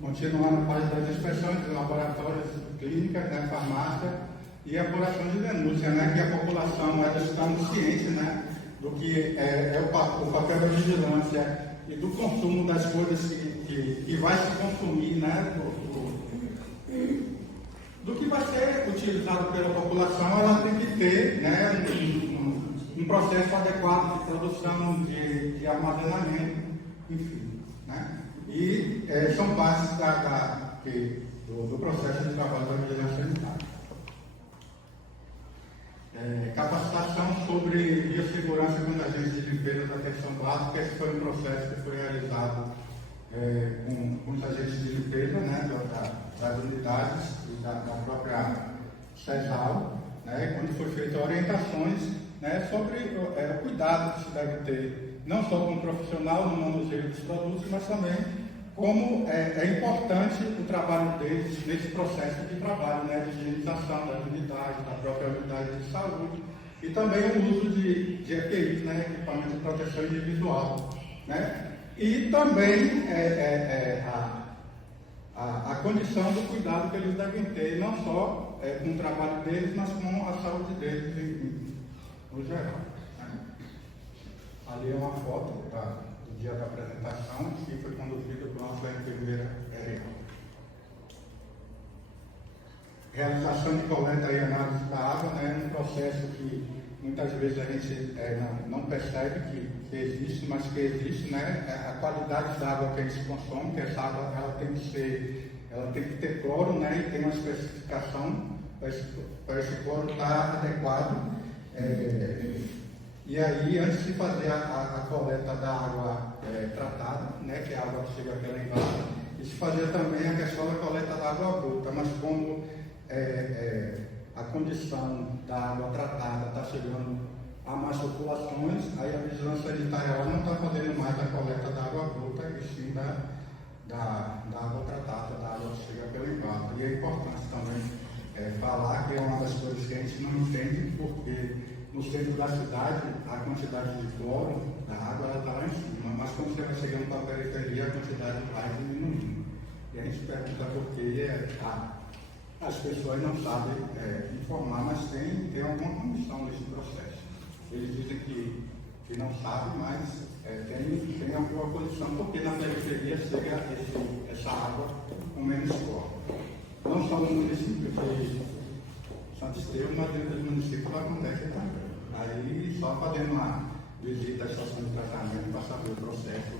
continuando a parte das inspeções de laboratórios, clínicas, né, farmácia e apuração de denúncia, né, que a população está ciente, né, do que é o papel da vigilância e do consumo das coisas que vai se consumir, né, do que vai ser utilizado pela população. Ela tem que ter, né, um processo adequado de produção, de armazenamento, enfim, né, e são partes do processo de trabalho da vigilância sanitária. Capacitação sobre biossegurança com agentes de limpeza da atenção básica. Esse foi um processo que foi realizado com os agentes de limpeza, né, das unidades e da própria CESAL, né, quando foi feita orientações, né, sobre o cuidado que se deve ter, não só como profissional no manuseio dos produtos, mas também como é importante o trabalho deles nesse processo de trabalho, né, de higienização das unidades, da própria unidade de saúde, e também o uso de EPIs, né, equipamento de proteção individual, né, e também a condição do cuidado que eles devem ter, não só com o trabalho deles, mas com a saúde deles no geral. Né. Ali é uma foto do dia da apresentação, que foi conduzido por nossa enfermeira Érica. Realização de coleta e análise da água, né, um processo que muitas vezes a gente não percebe que existe, mas que existe, né, a qualidade da água que a gente consome, que essa água ela tem que ter cloro, né, e tem uma especificação para esse quórum estar adequado. E aí, antes de fazer a coleta da água tratada, né, que é a água que chega pela invasa, e se fazer também a questão da coleta da água bruta, mas como a condição da água tratada está chegando a mais populações, aí a vigilância sanitária não está fazendo mais a coleta da água bruta, e sim da água tratada, da água que chega pela invasa. E é importante também falar que é uma das coisas que a gente não entende, porque no centro da cidade a quantidade de cloro da água está lá em cima, mas quando você vai chegando para a periferia a quantidade vai diminuindo. E a gente pergunta por que as pessoas não sabem informar, mas tem alguma condição nesse processo. Eles dizem que não sabem, mas tem alguma condição, porque na periferia chega essa água com menos cloro. Não só no município de Santo Estevão, mas dentro do município acontece também. Aí só fazendo uma visita à estação de tratamento para saber o processo,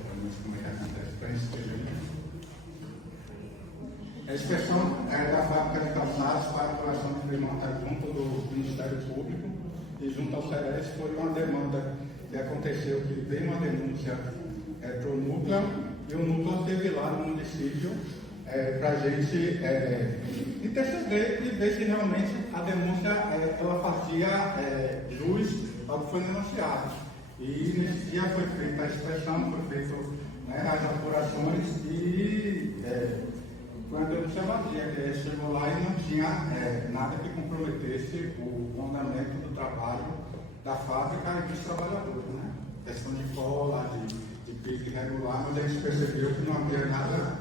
como é que acontece, para a gente entender. A inspeção da fábrica de calçados para a apuração de demanda junto do Ministério Público e junto ao SERES foi uma demanda que aconteceu, que veio uma denúncia para o núcleo, e o núcleo esteve lá no município para a gente interceder e ver se realmente a denúncia ela fazia jus ao que foi denunciado. E nesse dia foi feita a inspeção, foi feito as apurações e foi uma denúncia vazia, que chegou lá e não tinha nada que comprometesse o andamento do trabalho da fábrica e dos trabalhadores, né? Questão de cola, de pique irregular, mas a gente percebeu que não havia nada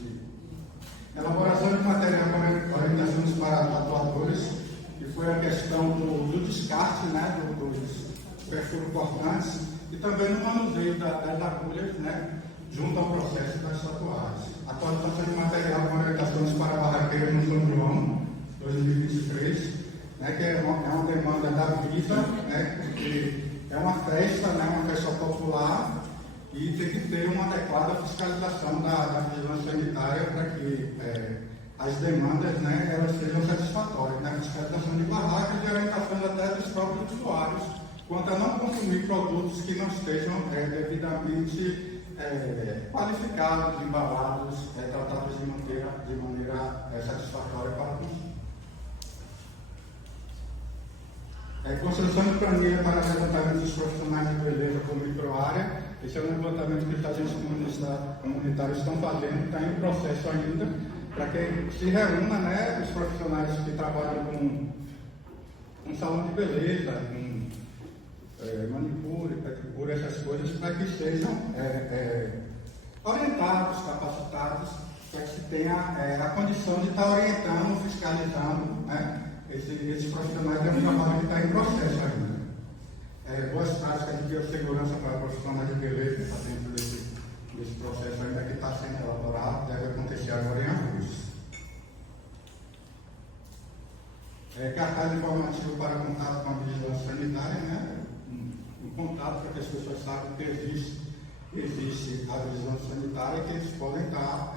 de elaboração de material para orientação dos atuadores, que foi a questão do descarte, né, dos perfuros cortantes, e também no manuseio das agulhas, né, junto ao processo das tatuagens. Atualização de material com orientações para barraqueiros no São João 2023, né, que é uma demanda da Visa, né, porque é uma festa popular, e tem que ter uma adequada fiscalização da vigilância sanitária para que as demandas, né, elas sejam satisfatórias, né, fiscalização de barracas e orientações até dos próprios usuários quanto a não consumir produtos que não estejam devidamente qualificados, embalados, tratados de maneira satisfatória para o consumo. Construção de planilha para levantamento dos profissionais de beleza por microárea. Esse é um levantamento que os agentes comunitários estão fazendo, está em processo ainda, para que se reúna, né, os profissionais que trabalham com salão de beleza, com manicure, pedicure, essas coisas, para que sejam orientados, capacitados, para que se tenha a condição de estar orientando, fiscalizando, né, esses profissionais. É um trabalho que está em processo ainda. Boas práticas de biossegurança para profissionais de beleza, que está dentro desse processo ainda que está sendo elaborado, deve acontecer agora em agosto. Cartaz informativo para contato com a vigilância sanitária, né? Um contato para que as pessoas saibam que existe a vigilância sanitária e que eles podem estar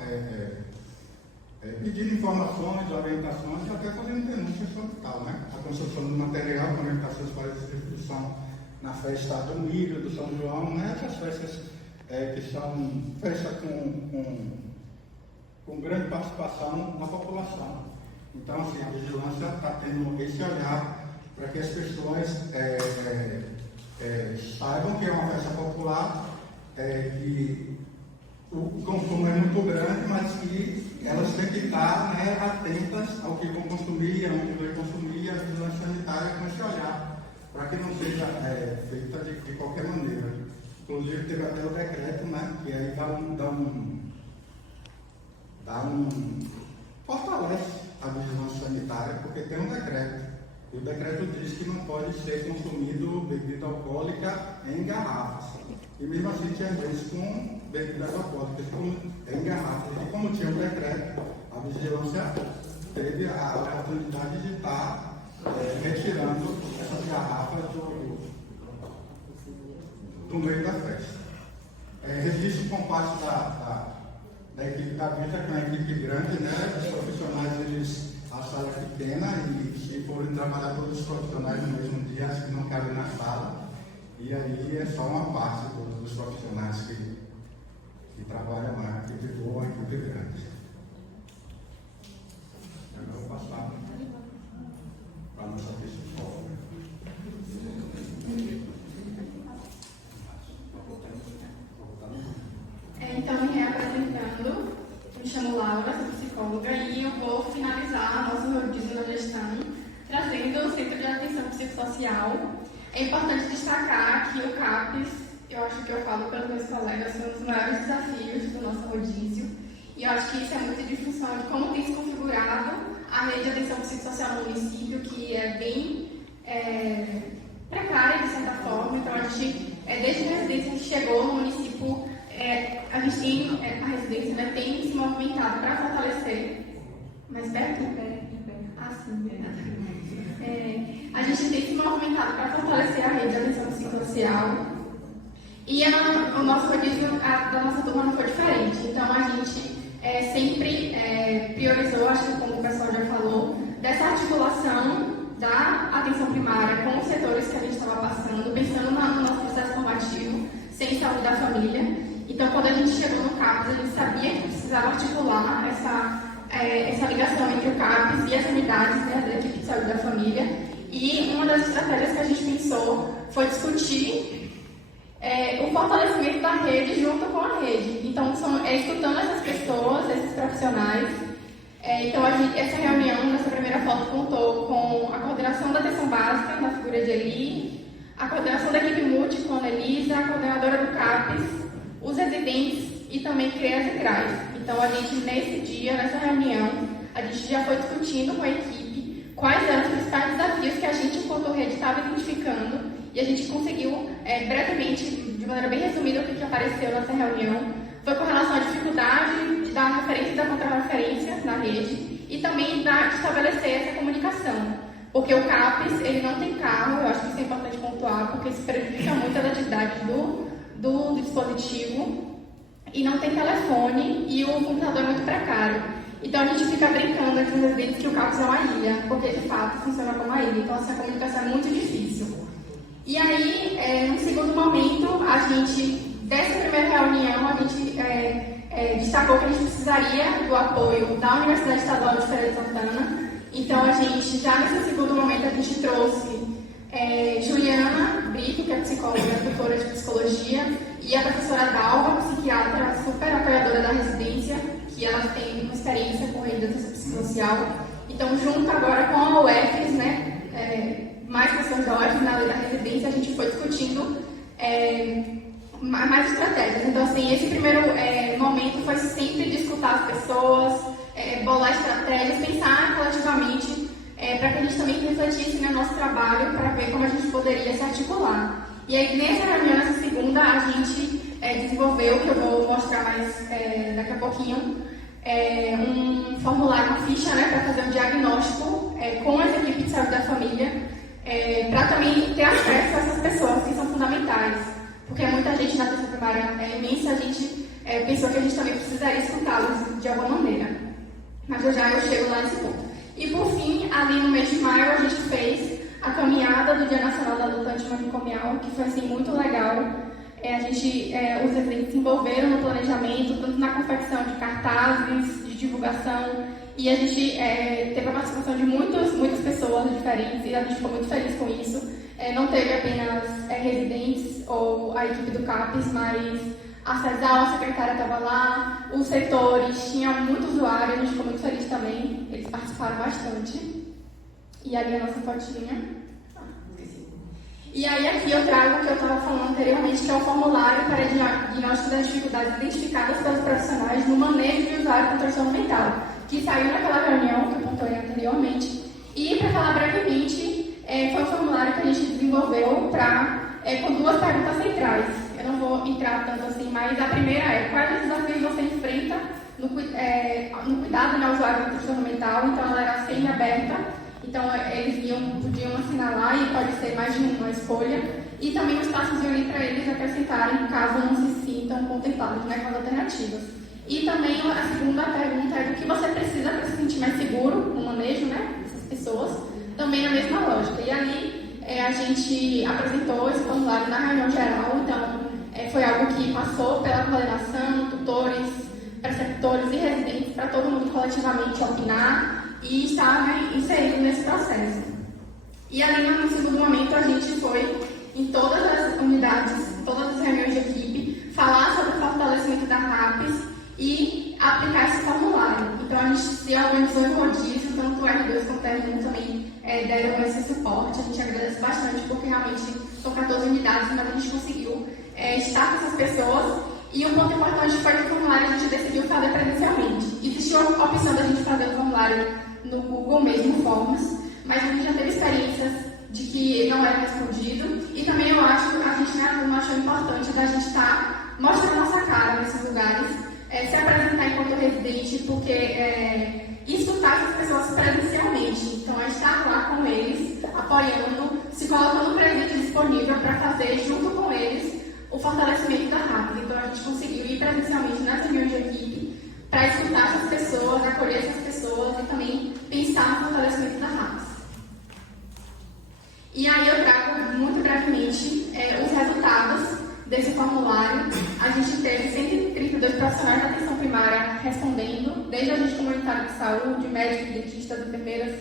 pedindo informações, orientações e até fazendo denúncias sobre tal, né? A construção do material, com orientações para a distribuição na festa do milho, do São João, né? Essas festas que são festas com grande participação da população. Então, assim, a vigilância está tendo esse olhar para que as pessoas saibam que é uma festa popular, que o consumo é muito grande, mas que elas têm que estar, né, atentas ao que vão consumir, ao que vão consumir, a vigilância sanitária com esse olhar, para que não seja feita de qualquer maneira. Inclusive, teve até o decreto, né, que aí fortalece a vigilância sanitária, porque tem um decreto. E o decreto diz que não pode ser consumido bebida alcoólica em garrafas. E mesmo assim tinha vezes com bebidas alcoólicas em garrafas. E como tinha um decreto, a vigilância teve a oportunidade de estar retirando essas garrafas do meio da festa. Registro com parte da equipe da Visa, que é uma equipe grande, né? Os profissionais, a sala que pequena e se forem trabalhar todos os profissionais no mesmo dia, acho que não cabe na sala. E aí é só uma parte dos profissionais que trabalham lá, equipe boa, equipe grande. Agora eu vou passar para a nossa psicóloga. Então, me reapresentando, me chamo Laura, sou psicóloga e eu vou finalizar nosso rodízio na gestão, trazendo o Centro de Atenção Psicossocial. É importante destacar que o CAPES, eu acho que eu falo pelos meus colegas, são os maiores desafios do nosso rodízio. E eu acho que isso é muito de função de como tem se configurado a rede de atenção psicossocial no município, que é bem precária, de certa forma. Então, a gente, desde que a residência chegou no município, a gente tem, a residência, né, tem se movimentado para fortalecer. Mais perto? Ah, sim, a gente tem se movimentado para fortalecer a rede de atenção psicossocial. E o nosso rodízio da nossa turma não foi diferente. Então, a gente sempre priorizou, acho que como o pessoal já falou, dessa articulação da atenção primária com os setores que a gente estava passando, pensando no nosso processo formativo, sem saúde da família. Então, quando a gente chegou no CAPES, a gente sabia que precisava articular essa ligação entre o CAPES e as unidades, né, da equipe de saúde da família. E uma das estratégias que a gente pensou foi discutir o fortalecimento da rede junto com a rede. Então, escutando essas pessoas, esses profissionais. Então, essa reunião, nessa primeira foto, contou com a coordenação da atenção básica, na figura de Eli, a coordenação da equipe multi, com a Elisa, a coordenadora do CAPES, os residentes e também CREAS e CRAS. Então, a gente, nesse dia, nessa reunião, a gente já foi discutindo com a equipe quais eram os principais desafios que a gente, enquanto rede, estava identificando, e a gente conseguiu, brevemente, de maneira bem resumida, o que apareceu nessa reunião, foi com relação à dificuldade da referência e da contra-referência na rede, e também de estabelecer essa comunicação. Porque o CAPES, ele não tem carro, eu acho que isso é importante pontuar, porque isso prejudica muito a atividade do dispositivo, e não tem telefone, e o computador é muito precário. Então, a gente fica brincando entre os residentes que o CAPES é uma ilha, porque, de fato, funciona como uma ilha. Então, essa comunicação é muito difícil. E aí, no segundo momento, dessa primeira reunião, a gente destacou que a gente precisaria do apoio da Universidade Estadual de Feira de Santana. Então, a gente, já nesse segundo momento, a gente trouxe Juliana Brito, que é psicóloga, doutora de psicologia, e a professora Dalva, psiquiatra super apoiadora da residência, que ela tem uma experiência com rede de atenção psicossocial. Então, junto agora com a UFES, né, mais questões da UFES, na lei da residência, a gente foi discutindo mais estratégias. Então, assim, esse primeiro momento foi sempre de escutar as pessoas, bolar estratégias, pensar coletivamente, para que a gente também refletisse no nosso trabalho, para ver como a gente poderia se articular. E aí, nessa reunião, nessa segunda, a gente desenvolveu, que eu vou mostrar mais daqui a pouquinho, um formulário, uma ficha, né, para fazer um diagnóstico com as equipes de saúde da família, para também ter acesso a essas pessoas que são fundamentais. Porque muita gente na atenção primária é imensa, a gente pensou que a gente também precisaria escutá-los de alguma maneira. Mas já eu chego lá nesse ponto. E por fim, ali no mês de maio, a gente fez a caminhada do Dia Nacional da Luta Antimanicomial, que foi assim, muito legal. Os residentes se envolveram no planejamento, tanto na confecção de cartazes, de divulgação, e a gente teve a participação de muitas pessoas diferentes, e a gente ficou muito feliz com isso. Não teve apenas residentes ou a equipe do CAPES, mas a CESAL, a secretária, estava lá, os setores, tinha muito usuário, a gente ficou muito feliz também, eles participaram bastante. E ali a nossa fotinha. Esqueci. E aí aqui eu trago o que eu estava falando anteriormente, que é o formulário para diagnóstico das dificuldades identificadas pelos profissionais no manejo de usuário com transtorno mental, que saiu naquela reunião que eu pontuei anteriormente. E, para falar brevemente, foi um formulário que a gente desenvolveu com duas perguntas centrais. Eu não vou entrar tanto assim, mas a primeira é: quais desafios você enfrenta no cuidado do usuário com transtorno mental? Então, ela era semi-aberta. Então, eles podiam assinalar e pode ser mais de uma escolha. E também um espaçozinho ali para eles acrescentarem, caso não se sintam contemplados, né, com as alternativas. E também a segunda pergunta é: do que você precisa para se sentir mais seguro no manejo, né, dessas também na mesma lógica. E ali a gente apresentou esse formulário na reunião geral, então foi algo que passou pela coordenação, tutores, preceptores e residentes, para todo mundo coletivamente opinar e estar, né, inserido nesse processo. E ali, no segundo momento, a gente foi em todas as unidades, todas as reuniões de equipe, falar sobre o fortalecimento da RAPES e aplicar esse formulário. Então, a gente se organizou em rodízio, tanto o R2 quanto o R1 também deram esse suporte. A gente agradece bastante, porque realmente são 14 unidades, mas a gente conseguiu estar com essas pessoas. E um ponto importante foi que o formulário a gente decidiu fazer presencialmente. Existiu a opção da gente fazer o formulário no Google mesmo, Forms, mas a gente já teve experiências de que não era respondido. E também eu acho, a gente na turma achou importante da gente estar mostrando nossa cara nesses lugares, se apresentar enquanto residente, porque escutar essas pessoas presencialmente. Então, estar lá com eles, apoiando, se colocando presente disponível para fazer junto com eles o fortalecimento da RAPES. Então, a gente conseguiu ir presencialmente nas reuniões de equipe para escutar essas pessoas, acolher essas pessoas e também pensar no fortalecimento da RAPES. E aí eu trago muito brevemente os resultados desse formulário. A gente teve 132 profissionais da atenção primária respondendo, desde agente comunitário de saúde, médicos, dentistas, enfermeiras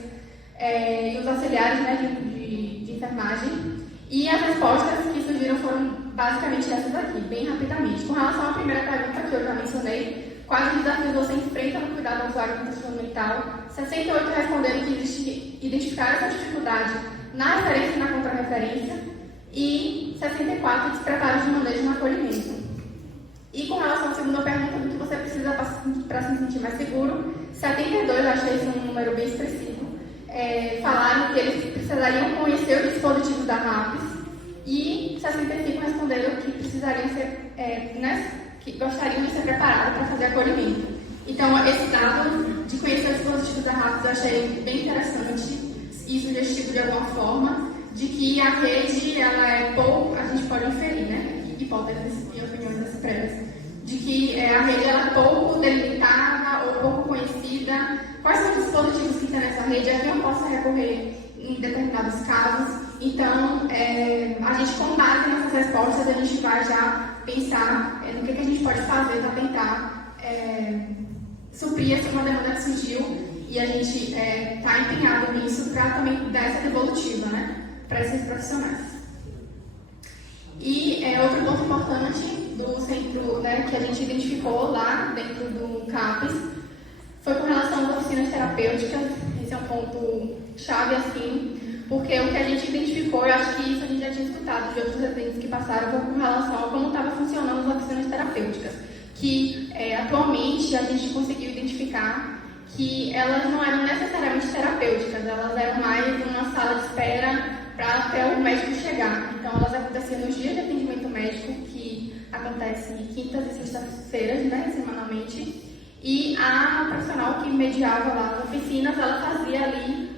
e os auxiliares, né, de enfermagem. E as respostas que surgiram foram basicamente essas aqui, bem rapidamente. Com relação à primeira pergunta que eu já mencionei, quais desafios você enfrenta no cuidado do usuário com transtorno mental? 68 responderam que identificaram essa dificuldade na referência e na contra-referência, e 64 despreparam de manejo no acolhimento. E com relação à segunda pergunta, do que você precisa para se sentir mais seguro, 72, achei esse um número bem expressivo, falaram que eles precisariam conhecer o dispositivo da RAPES, e 65 responderam que precisariam ser, que gostariam de ser preparados para fazer acolhimento. Então, esse dado de conhecer o dispositivo da RAPES eu achei bem interessante e sugestivo de alguma forma, de que a rede, ela é pouco, a gente pode inferir, né, hipóteses e opiniões expressas, de que a rede ela é pouco delimitada ou pouco conhecida, quais são os dispositivos que tem nessa rede, a quem eu posso recorrer em determinados casos. Então, a gente, com base nessas respostas, a gente vai já pensar no que a gente pode fazer para tentar suprir uma demanda que surgiu, e a gente está empenhado nisso para também dar essa devolutiva, né, para esses profissionais. E outro ponto importante do centro, né, que a gente identificou lá dentro do CAPES foi com relação às oficinas terapêuticas. Esse é um ponto chave, assim, porque o que a gente identificou, eu acho que isso a gente já tinha escutado de outros residentes que passaram, foi com relação a como estava funcionando as oficinas terapêuticas, que atualmente a gente conseguiu identificar que elas não eram necessariamente terapêuticas, elas eram mais uma sala de espera para até o médico chegar. Então, elas aconteciam nos dias de atendimento médico, que acontece quintas e sextas-feiras, né, semanalmente, e a profissional que mediava lá as oficinas, ela fazia ali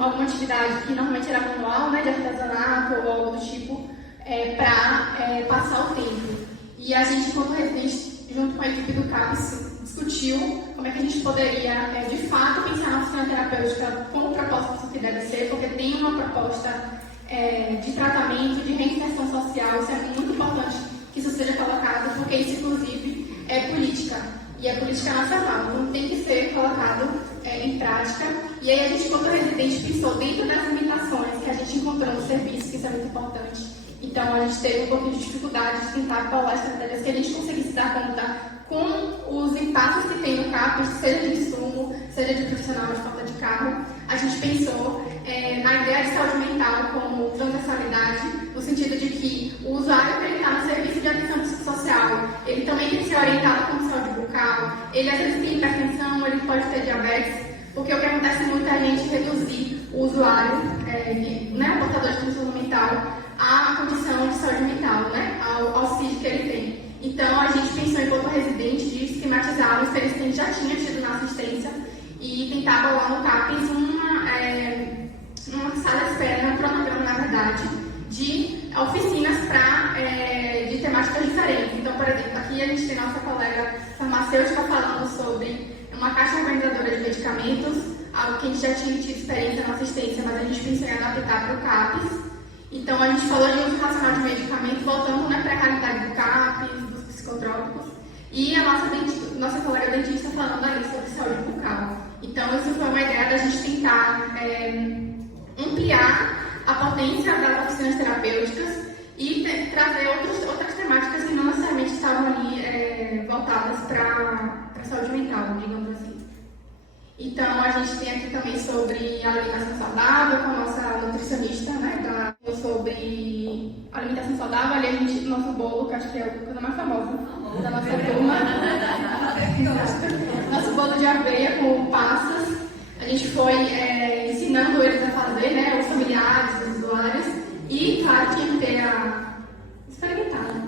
alguma atividade que normalmente era manual, né, de artesanato ou algo do tipo, para passar o tempo. E a gente, como residente, junto com a equipe do CAPES, discutiu como é que a gente poderia, de fato, pensar na oficina terapêutica com o propósito que deve ser, porque tem uma proposta de tratamento, de reinserção social. Isso é muito importante que isso seja colocado, porque isso, inclusive, é política, e é política nacional, então tem que ser colocado em prática. E aí a gente, como residente, pensou dentro das limitações que a gente encontrou no serviço, que isso é muito importante. Então, a gente teve um pouco de dificuldade de tentar colar estratégias que a gente conseguisse dar conta com os impactos que tem no CAPES, seja de insumo, seja de profissional de falta de carro. A gente pensou na ideia de saúde mental como transversalidade, no sentido de que o usuário que está no serviço de atenção psicossocial, ele também tem que ser orientado como saúde bucal, ele às vezes tem hipertensão, ele pode ter diabetes, porque o que acontece muito é a gente reduzir o usuário, né, o portador de transtorno mental, à condição de saúde mental, né, ao CID que ele tem. Então, a gente pensou enquanto residente de esquematizar uma experiência que a gente já tinha tido na assistência e tentar bolar no CAPES uma sala de espera, um cronograma, na verdade, de oficinas de temáticas diferentes. Então, por exemplo, aqui a gente tem nossa colega farmacêutica falando sobre uma caixa organizadora de medicamentos, algo que a gente já tinha tido experiência na assistência, mas a gente pensou em adaptar para o CAPES. Então, a gente falou de uso racional de medicamentos, voltando, né, para a realidade do CAPES, dos psicotrópicos, e a nossa colega dentista falando ali sobre saúde bucal. Então, isso foi uma ideia da gente tentar ampliar a potência das oficinas terapêuticas e trazer outras temáticas que não necessariamente estavam ali voltadas para a saúde mental, digamos assim. Então, a gente tem aqui também sobre a alimentação saudável, com a nossa nutricionista, né, sobre alimentação saudável. Ali nosso bolo, que acho que é a coisa mais famosa da nossa turma. Nosso bolo de aveia com passas. A gente foi ensinando eles a fazer, né, os familiares, os usuários. E, claro, tinha que ter experimentar, né?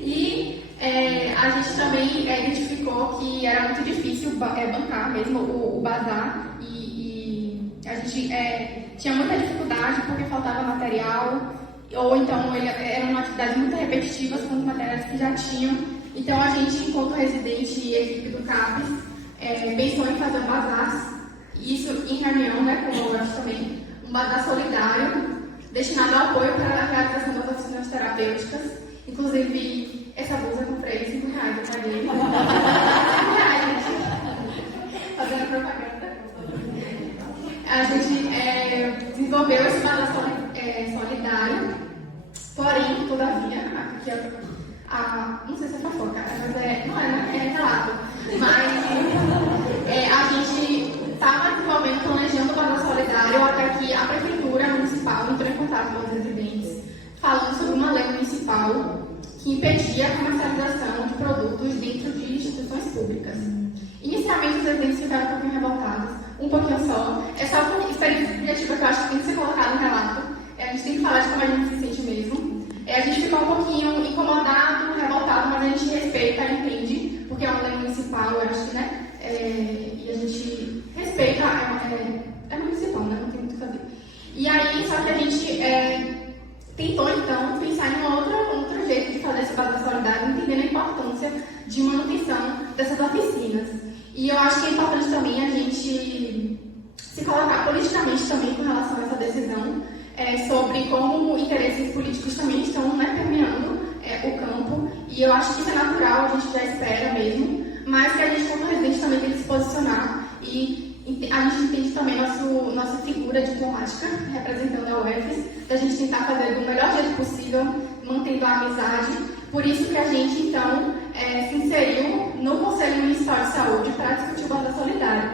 E a gente também identificou que era muito difícil bancar mesmo o bazar e a gente tinha muita dificuldade porque faltava material ou então era uma atividade muito repetitiva com os materiais que já tinham. Então a gente, enquanto residente e equipe do CAPES, pensou em fazer um bazar, isso em reunião, né, com o UF também, um bazar solidário destinado ao apoio para a realização das oficinas terapêuticas. Inclusive, essa blusa eu comprei R$5, eu paguei. R$5, gente. Fazendo propaganda. A gente desenvolveu esse bazar solidário, porém, todavia, aqui não sei se é fofoca, mas não é, né? É relato. Mas a gente estava desenvolvendo, planejando o bazar solidário até que a prefeitura municipal entrou em contato com os residentes, falando sobre uma lei municipal que impedia a comercialização de produtos dentro de instituições públicas. Inicialmente, os residentes ficaram um pouquinho revoltados, um pouquinho só. É só uma experiência subjetiva que eu acho que tem que ser colocada no relato. A gente tem que falar de como a gente se sente mesmo. A gente ficou um pouquinho incomodado, revoltado, mas a gente respeita, entende, porque é uma lei municipal, eu acho, né? E a gente respeita, é municipal, né? Não tem muito o que fazer. E aí, só que a gente tentou, então, pensar em outro jeito de fazer esse bazar solidário, entendendo a importância de manutenção dessas oficinas. E eu acho que é importante também a gente se colocar politicamente também com relação a essa decisão, sobre como interesses políticos também estão, né, permeando o campo. E eu acho que isso é natural, a gente já espera mesmo, mas que a gente, como residente, também tem que se posicionar. E a gente entende também nossa figura diplomática, representando a UFES, da gente tentar fazer do melhor jeito possível, mantendo a amizade. Por isso que a gente, então, se inseriu no Conselho Municipal de Saúde para discutir o bazar solidário,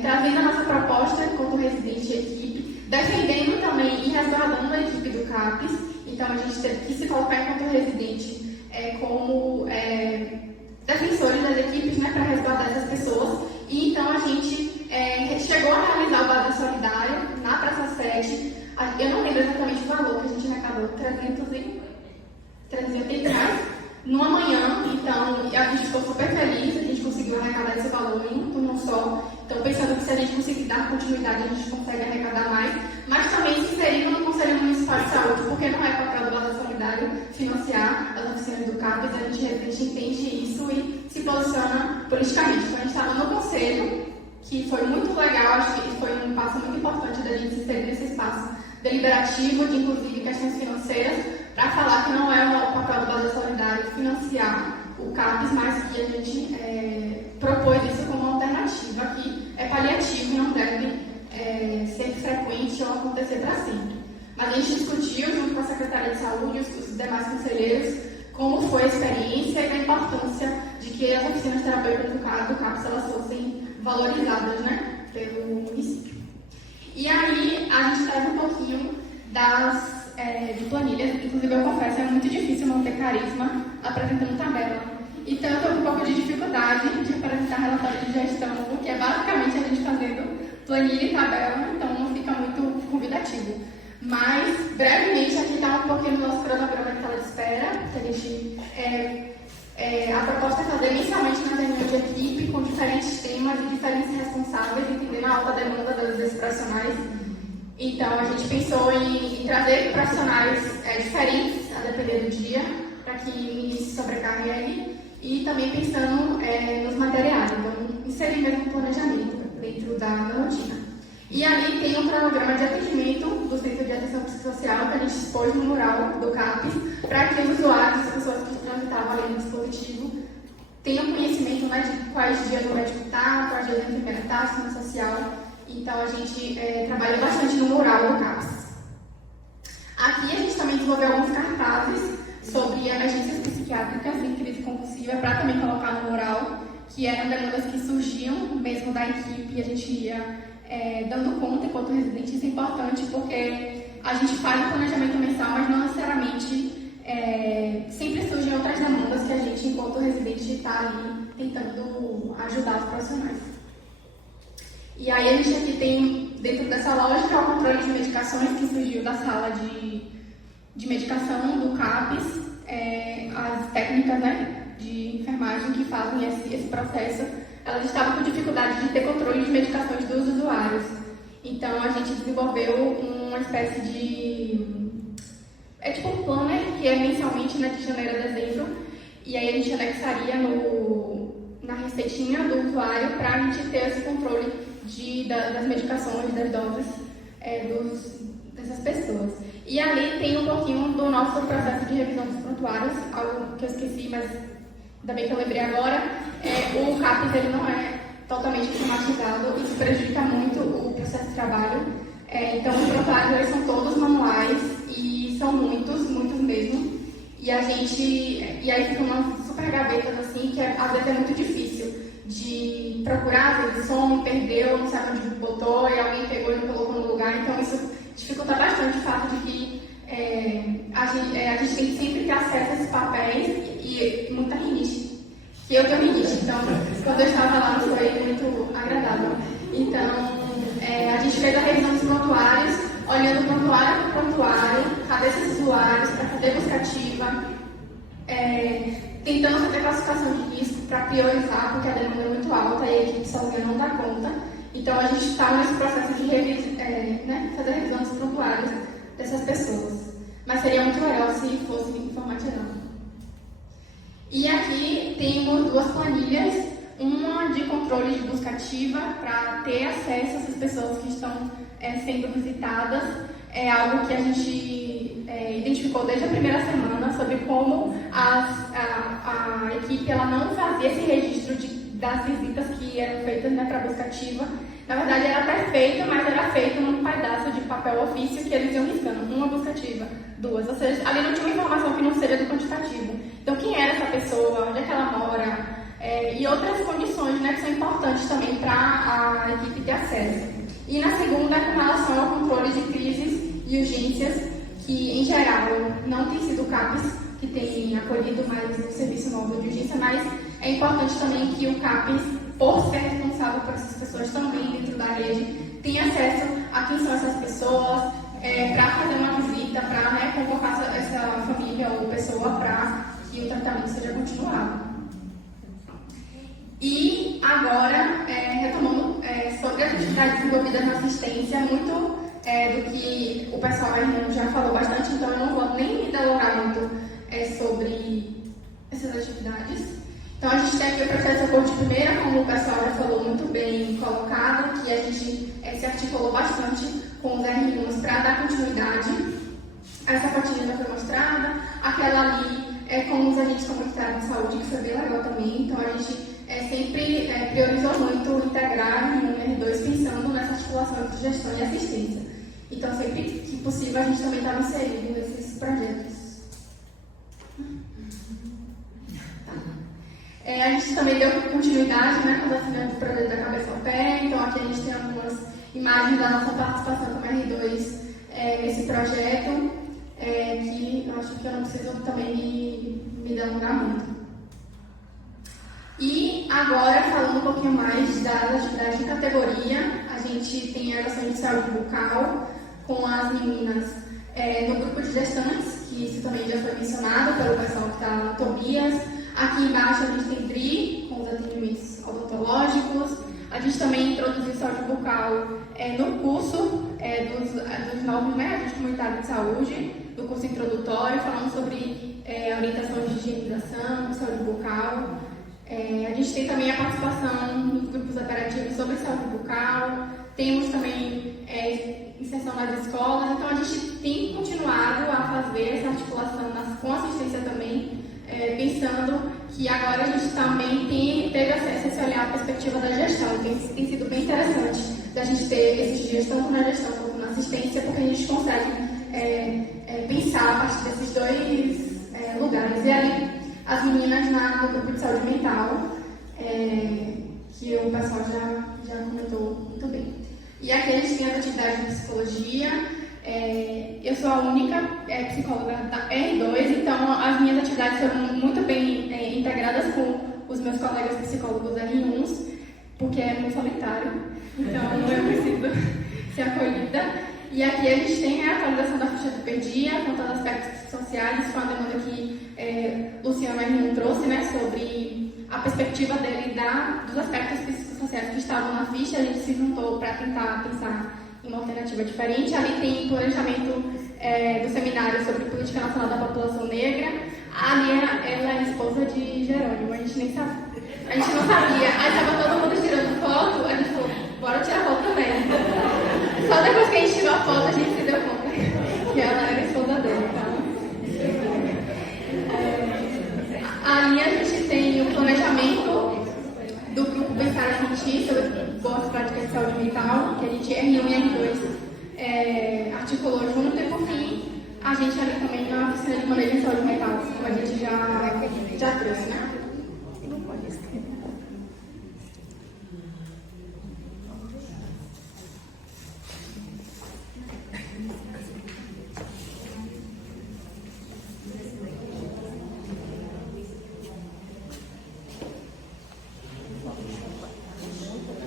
trazendo a nossa proposta enquanto residente e equipe, defendendo também e resguardando a equipe do CAPES. Então, a gente teve que se colocar enquanto residente como defensores das equipes, né, para resguardar essas pessoas. E então a gente chegou a realizar o bazar solidário na Praça 7. Eu não lembro exatamente o valor que a gente arrecadou, 380 reais, numa manhã. Então a gente ficou super feliz, a gente conseguiu arrecadar esse valor em um turno só. Então, pensando que se a gente conseguir dar continuidade, a gente consegue arrecadar mais, mas também se inserindo no Conselho Municipal de Saúde, porque não é papel do bazar solidário financiar as oficinas do CAPES, a gente entende isso e se posiciona politicamente. Então, a gente estava no Conselho, que foi muito legal, acho que foi um passo muito importante da gente se inserir nesse espaço deliberativo, de inclusive questões financeiras, para falar que não é o papel do bazar solidário financiar o CAPES, mas que a gente propôs isso como uma alternativa que é paliativo e não deve ser frequente ou acontecer para sempre. Mas a gente discutiu junto com a Secretaria de Saúde e os demais conselheiros como foi a experiência e a importância de que as oficinas terapêuticas do CAPES elas fossem valorizadas, né, pelo município. E aí a gente traz um pouquinho de planilhas. Inclusive, eu confesso, é muito difícil manter carisma apresentando tabela. Então, eu estou com um pouco de dificuldade de apresentar relatório de gestão, porque é basicamente a gente fazendo planilha e tabela, então não fica muito convidativo. Mas, brevemente, aqui está um pouquinho do nosso cronograma de sala de espera, que a gente... a proposta é fazer mensalmente na reunião de equipe, com diferentes temas e diferentes responsáveis, entendendo a alta demanda desses profissionais. Então, a gente pensou em trazer profissionais diferentes, a depender do dia, para que ninguém se sobrecarregue, e também pensando nos materiais. Então, inserir mesmo o planejamento dentro da rotina. E ali tem um cronograma de atendimento do Centro de Atenção Psicossocial que a gente expôs no mural do CAPES para que os usuários, as pessoas que transitavam ali no dispositivo, tenham conhecimento, né, de quais dias o médico está, quais dias a enfermeira está, assistente social. Então a gente trabalha bastante no mural do CAPES. Aqui a gente também desenvolveu alguns cartazes sobre emergências psiquiátricas em crise convulsiva para também colocar no mural, que eram demandas que surgiam mesmo da equipe e a gente ia dando conta enquanto residente. Isso é importante porque a gente faz o planejamento mensal, mas não necessariamente sempre surgem outras demandas que a gente, enquanto residente, está ali tentando ajudar os profissionais. E aí a gente aqui tem, dentro dessa lógica, o controle de medicações que surgiu da sala de medicação do CAPES, as técnicas, né, de enfermagem que fazem esse processo, elas estavam com dificuldade de ter controle de medicações dos usuários. Então a gente desenvolveu uma espécie de... tipo um planner, que é mensalmente, né, de janeiro a dezembro, e aí a gente anexaria na receitinha do usuário para a gente ter esse controle das medicações, das doses dessas pessoas. E ali tem um pouquinho do nosso processo de revisão dos prontuários, algo que eu esqueci, mas ainda bem que eu lembrei agora. O CAPES ele não é totalmente informatizado, isso prejudica muito o processo de trabalho. Então os prontuários eles são todos manuais e são muitos mesmo. E aí ficam umas super gavetas assim, que às vezes é muito difícil de procurar, às vezes some, perdeu, não sabe onde botou, e alguém pegou e não colocou no lugar. Então isso dificulta bastante o fato de que a gente tem sempre ter acesso a esses papéis e muita rinite. Que eu tenho rinite, então quando eu estava lá não foi muito agradável. Então a gente fez a revisão dos prontuários, olhando prontuário por prontuário, cadê esses usuários, para fazer buscativa, tentando fazer classificação de risco para priorizar, porque a demanda é muito alta e a equipe sozinha não dá conta. Então a gente está nesse processo de fazer a revisão dos prontuários dessas pessoas. Mas seria muito legal se fosse informatizado. E aqui temos duas planilhas, uma de controle de busca ativa para ter acesso a essas pessoas que estão sendo visitadas. É algo que a gente identificou desde a primeira semana sobre como a equipe ela não fazia esse registro das visitas que eram feitas, né, para busca ativa. Na verdade era até feita, mas era feita num pedaço de papel ofício que eles iam riscando, uma busca ativa, duas, ou seja, ali não tinha uma informação financeira do quantitativo. Então quem era essa pessoa, onde é que ela mora, e outras condições, né, que são importantes também para a equipe ter acesso. E na segunda, com relação ao controle de crises e urgências, que em geral não tem sido o CAPES que tem acolhido mais o serviço móvel de urgência, mas é importante também que o CAPES, por ser responsável por essas pessoas também dentro da rede, tenha acesso a quem são essas pessoas, para fazer uma visita, para convocar essa família ou pessoa para que o tratamento seja continuado. E agora, retomando sobre as atividades desenvolvidas na assistência, muito do que o pessoal já falou bastante, então eu não vou nem me delongar muito sobre essas atividades. Então a gente tem aqui o processo de socorro de primeira, como o pessoal já falou muito bem colocado, que a gente se articulou bastante com os R1 para dar continuidade. Essa fotinha já foi mostrada, aquela ali com os agentes comunitários de saúde, que foi bem legal também. Então a gente sempre priorizou muito integrar em R2 pensando nessa articulação entre gestão e assistência. Então sempre que possível a gente também estava inserido nesses projetos. A gente também deu continuidade, né, com o lançamento do projeto da Cabeça ao Pé. Então aqui a gente tem algumas imagens da nossa participação como R2 nesse projeto, que eu acho que eu não preciso também me delongar muito. E agora, falando um pouquinho mais das atividades de categoria, a gente tem a ação de saúde bucal com as meninas no grupo de gestantes, que isso também já foi mencionado pelo pessoal que está no Tobias. Aqui embaixo a gente tem TRI, com os atendimentos odontológicos. A gente também introduziu saúde bucal no curso dos novos, né, agentes comunitários de saúde, do curso introdutório, falando sobre orientações de higienização, saúde bucal. A gente tem também a participação nos grupos operativos sobre saúde bucal, temos também inserção nas escolas, então a gente tem continuado a fazer essa articulação com assistência também, pensando que agora a gente também teve acesso a esse olhar, a perspectiva da gestão. Tem sido bem interessante da gente ter esses dias, tanto na gestão quanto na assistência, porque a gente consegue pensar a partir desses dois lugares. E ali, as meninas no grupo de saúde mental, que o pessoal já comentou muito bem. E aqui a gente tem as atividades de psicologia. Eu sou a única psicóloga da R2, então as minhas atividades foram muito bem integradas com os meus colegas psicólogos R1s, porque é muito solitário, então eu preciso ser acolhida. E aqui a gente tem a atualização da ficha do PEDIA, com todos os aspectos sociais, foi uma demanda que Luciano R1 trouxe, né, sobre a perspectiva dele dos aspectos psicossociais que estavam na ficha. A gente se juntou para tentar pensar em uma alternativa diferente. Ali tem planejamento do seminário sobre política nacional da população negra. A Lia, ela é esposa de Jerônimo, a gente nem sabia. A gente não sabia. Aí estava todo mundo tirando foto, a gente falou, bora tirar foto também. Só depois que a gente tirou a foto, a gente se deu conta que ela era esposa dele. Então, ali a gente tem o planejamento do grupo Pensar a Sentir sobre boas práticas de saúde mental, que a gente R1 e R2 articulou junto, e por fim, a gente ali também na oficina de manejo de saúde mental, como a gente já trouxe, né?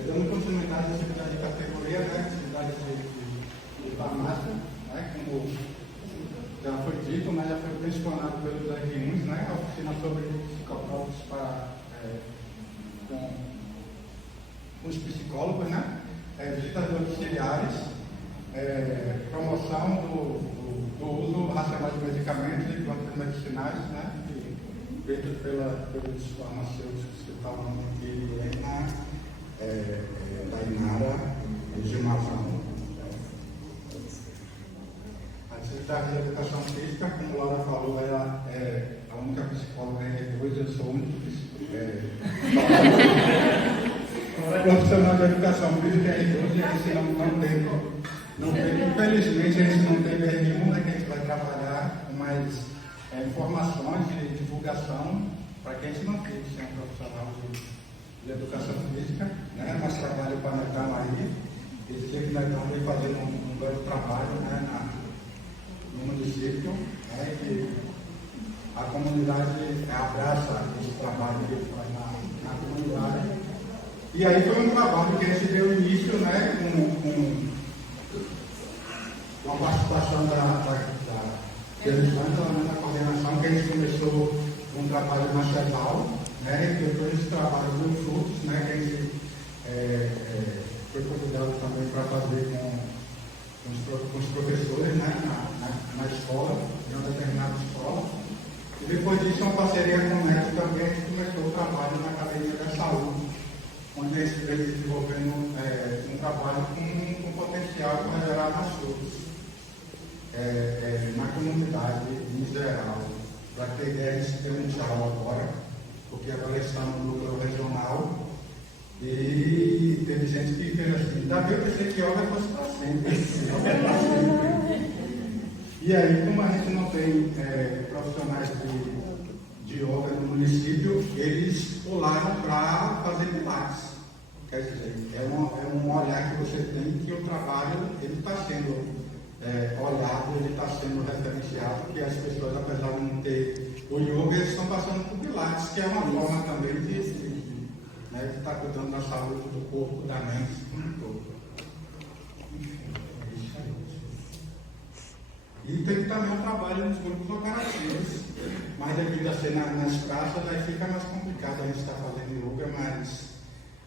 Dando continuidade à atividade de categoria, né, atividade de farmácia, né, como já foi dito, né, já foi bem explanado pelos R1s, né, a oficina sobre psicotrópicos com os psicólogos, né, visitas auxiliares, promoção do uso racional de medicamentos e plantas medicinais, né, feito pelos farmacêuticos que estavam aqui Dainara e Gilmazão. A atividade de educação física, como Laura falou, ela é a única psicóloga R2, eu sou o único profissional de educação física R2, e a gente não teve, infelizmente a gente não teve R1, né, que a gente vai trabalhar com mais informações de divulgação, para que a gente não fique sem um profissional de educação física, né? Nosso trabalho para nós estar aí, e dizer que nós estamos fazendo um belo trabalho, né, no município, né, que a comunidade abraça esse trabalho que ele faz na comunidade. E aí foi um trabalho que a gente deu início, né, com a participação da Elisângela, na coordenação, que a gente começou um trabalho nacional, né, e depois esse trabalho deu frutos, né, que a gente foi convidado também para fazer com os professores, né, na escola, em uma determinada escola. E depois disso, uma parceria com o médico também, a gente começou o trabalho na Academia da Saúde, onde a gente veio desenvolvendo um trabalho com potencial para gerar açúcares na comunidade em geral. Para ter ideia, a gente tem um tchau agora, porque agora estamos no núcleo regional, e teve gente que fez assim, ainda bem que esse yoga fosse para sempre. E aí, como a gente não tem profissionais de yoga no município, eles pularam para fazer pilates. Quer dizer, é um olhar que você tem, que o trabalho está sendo olhado, ele está sendo referenciado, que as pessoas, apesar de não ter o yoga, eles estão passando por pilates, que é uma forma também de estar cuidando da saúde do corpo, da mente, como todo. Enfim, é isso aí. E tem também um trabalho nos grupos operativos, mas devido a ser nas praças, aí fica mais complicado a gente estar fazendo yoga, mas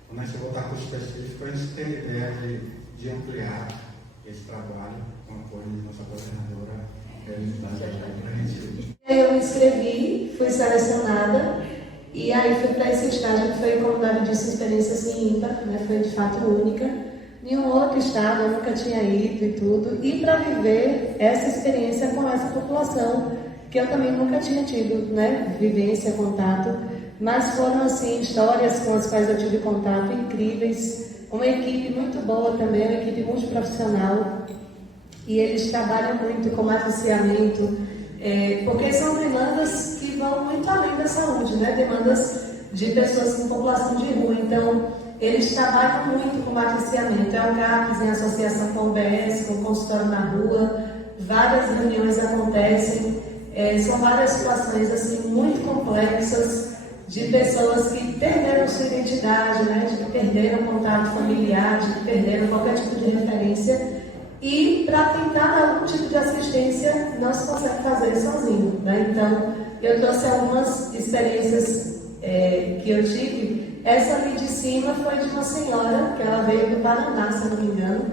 quando a gente voltar para o específico, a gente tem a ideia de ampliar esse trabalho com o apoio de nossa coordenadora, Elisângela. Eu me inscrevi, fui selecionada E aí fui para esse estágio que foi, como Davi disse, uma experiência assim ímpar, né? Foi de fato única. Nenhum outro estado eu nunca tinha ido e tudo. E para viver essa experiência com essa população, que eu também nunca tinha tido, né? Vivência, contato. Mas foram, assim, histórias com as quais eu tive contato incríveis. Uma equipe muito boa também, uma equipe multiprofissional. E eles trabalham muito com matriciamento, porque são demandas que vão muito além da saúde, né? Demandas de pessoas com população de rua. Então, eles trabalham muito com matriciamento. É o CAPES em associação com o UBS, com o consultório na rua. Várias reuniões acontecem. São várias situações assim, muito complexas de pessoas que perderam sua identidade, né? De que perderam contato familiar, de que perderam qualquer tipo de referência. E para tentar dar algum tipo de assistência, não se consegue fazer sozinho, né? Então, eu trouxe algumas experiências que eu tive. Essa ali de cima foi de uma senhora, que ela veio do Paraná, se não me engano,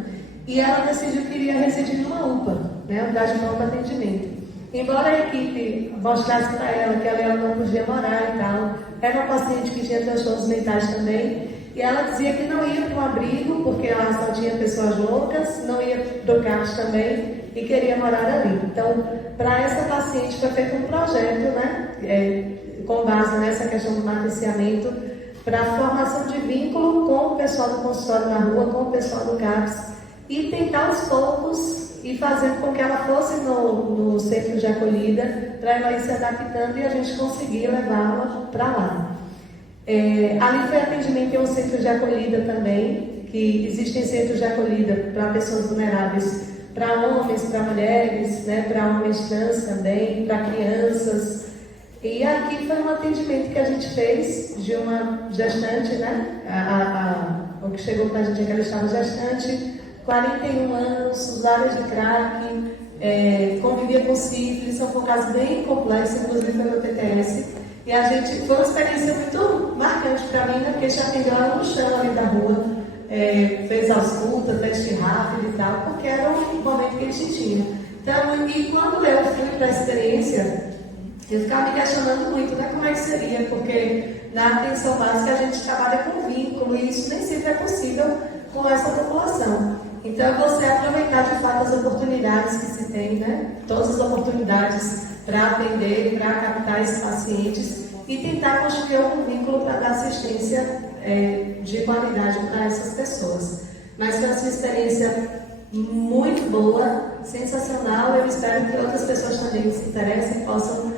e ela decidiu que iria residir numa UPA, né? Unidade de pronto atendimento. Embora a equipe mostrasse para ela que ela não podia morar e tal, era uma paciente que tinha transtornos mentais também, e ela dizia que não ia para um abrigo, porque lá só tinha pessoas loucas, não ia para o CAPS também, e queria morar ali. Então, para essa paciente foi feito um projeto, né, com base nessa questão do matriciamento, para a formação de vínculo com o pessoal do consultório na rua, com o pessoal do CAPS, e tentar aos poucos e fazendo com que ela fosse no centro de acolhida, para ela ir se adaptando e a gente conseguir levá-la para lá. Ali foi atendimento em um centro de acolhida também, que existem centros de acolhida para pessoas vulneráveis, para homens, para mulheres, né, para homens trans também, para crianças. E aqui foi um atendimento que a gente fez de uma gestante, né? O que chegou para a gente é que ela estava gestante, 41 anos, usuária de crack, convivia com sífilis, são um caso bem complexo, inclusive foi no TTS. E a gente, foi uma experiência muito marcante para mim, né? Porque a gente atendeu ela no chão ali da rua, fez ausculta, fez tirráfilo e tal, porque era um momento que a gente tinha. Então, e quando eu fui para a experiência, eu ficava me questionando muito, né? Como é que seria? Porque na atenção básica a gente trabalha com vínculo e isso nem sempre é possível com essa população. Então, você aproveitar de fato as oportunidades que se tem, né? Todas as oportunidades para atender, para captar esses pacientes e tentar construir um vínculo para dar assistência de qualidade para essas pessoas. Mas foi uma experiência muito boa, sensacional. Eu espero que outras pessoas também se interessem, possam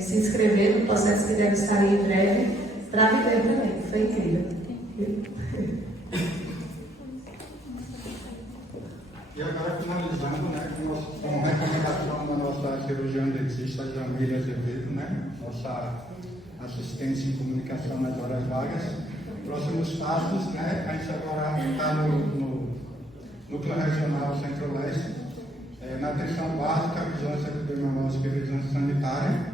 se inscrever no processo que deve sair em breve para viver também. Foi incrível. E agora, finalizando, né, com recomendação da nossa cirurgiã dentista Jamila Azevedo, né, nossa assistência em comunicação nas horas vagas. Próximos passos, né, a gente agora está no Núcleo Regional Centro-Leste, na atenção básica, vigilância epidemiológica e vigilância sanitária.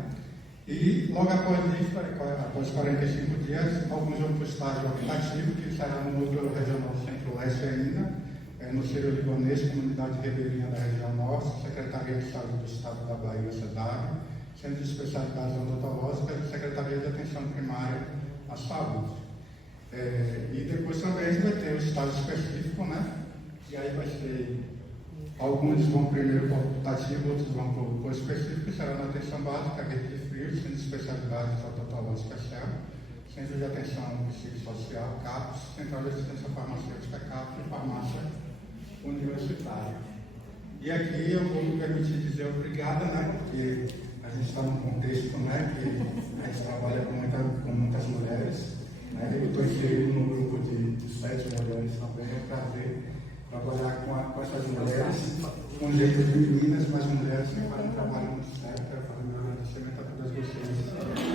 E logo após isso, após 45 dias, alguns outros estágios optativos, que será no Núcleo Regional Centro-Leste ainda, no Sírio-Libanês, Comunidade Ribeirinha da Região Norte, Secretaria de Saúde do Estado da Bahia, SEDAB, Centro de Especialidades Odontológicas e Secretaria de Atenção Primária à Saúde. E depois também a gente vai ter o estado específico, né? E aí vai ser, alguns vão primeiro para o optativo, outros vão para o específico, que será na atenção básica, rede de frio, Centro de Especialidades Odontológicas, Centro de Atenção Psicossocial, CAPS, Central de Assistência Farmacêutica, CAPS e Farmácia Universitária. E aqui eu vou me permitir dizer obrigado, né, porque a gente está num contexto, né, que a gente trabalha com muitas mulheres, né, eu estou inserido num grupo de 7 mulheres também, é um prazer trabalhar com essas mulheres, com jeito de meninas, mas mulheres que fazem um trabalho muito sério. Quero fazer meu agradecimento a todas vocês.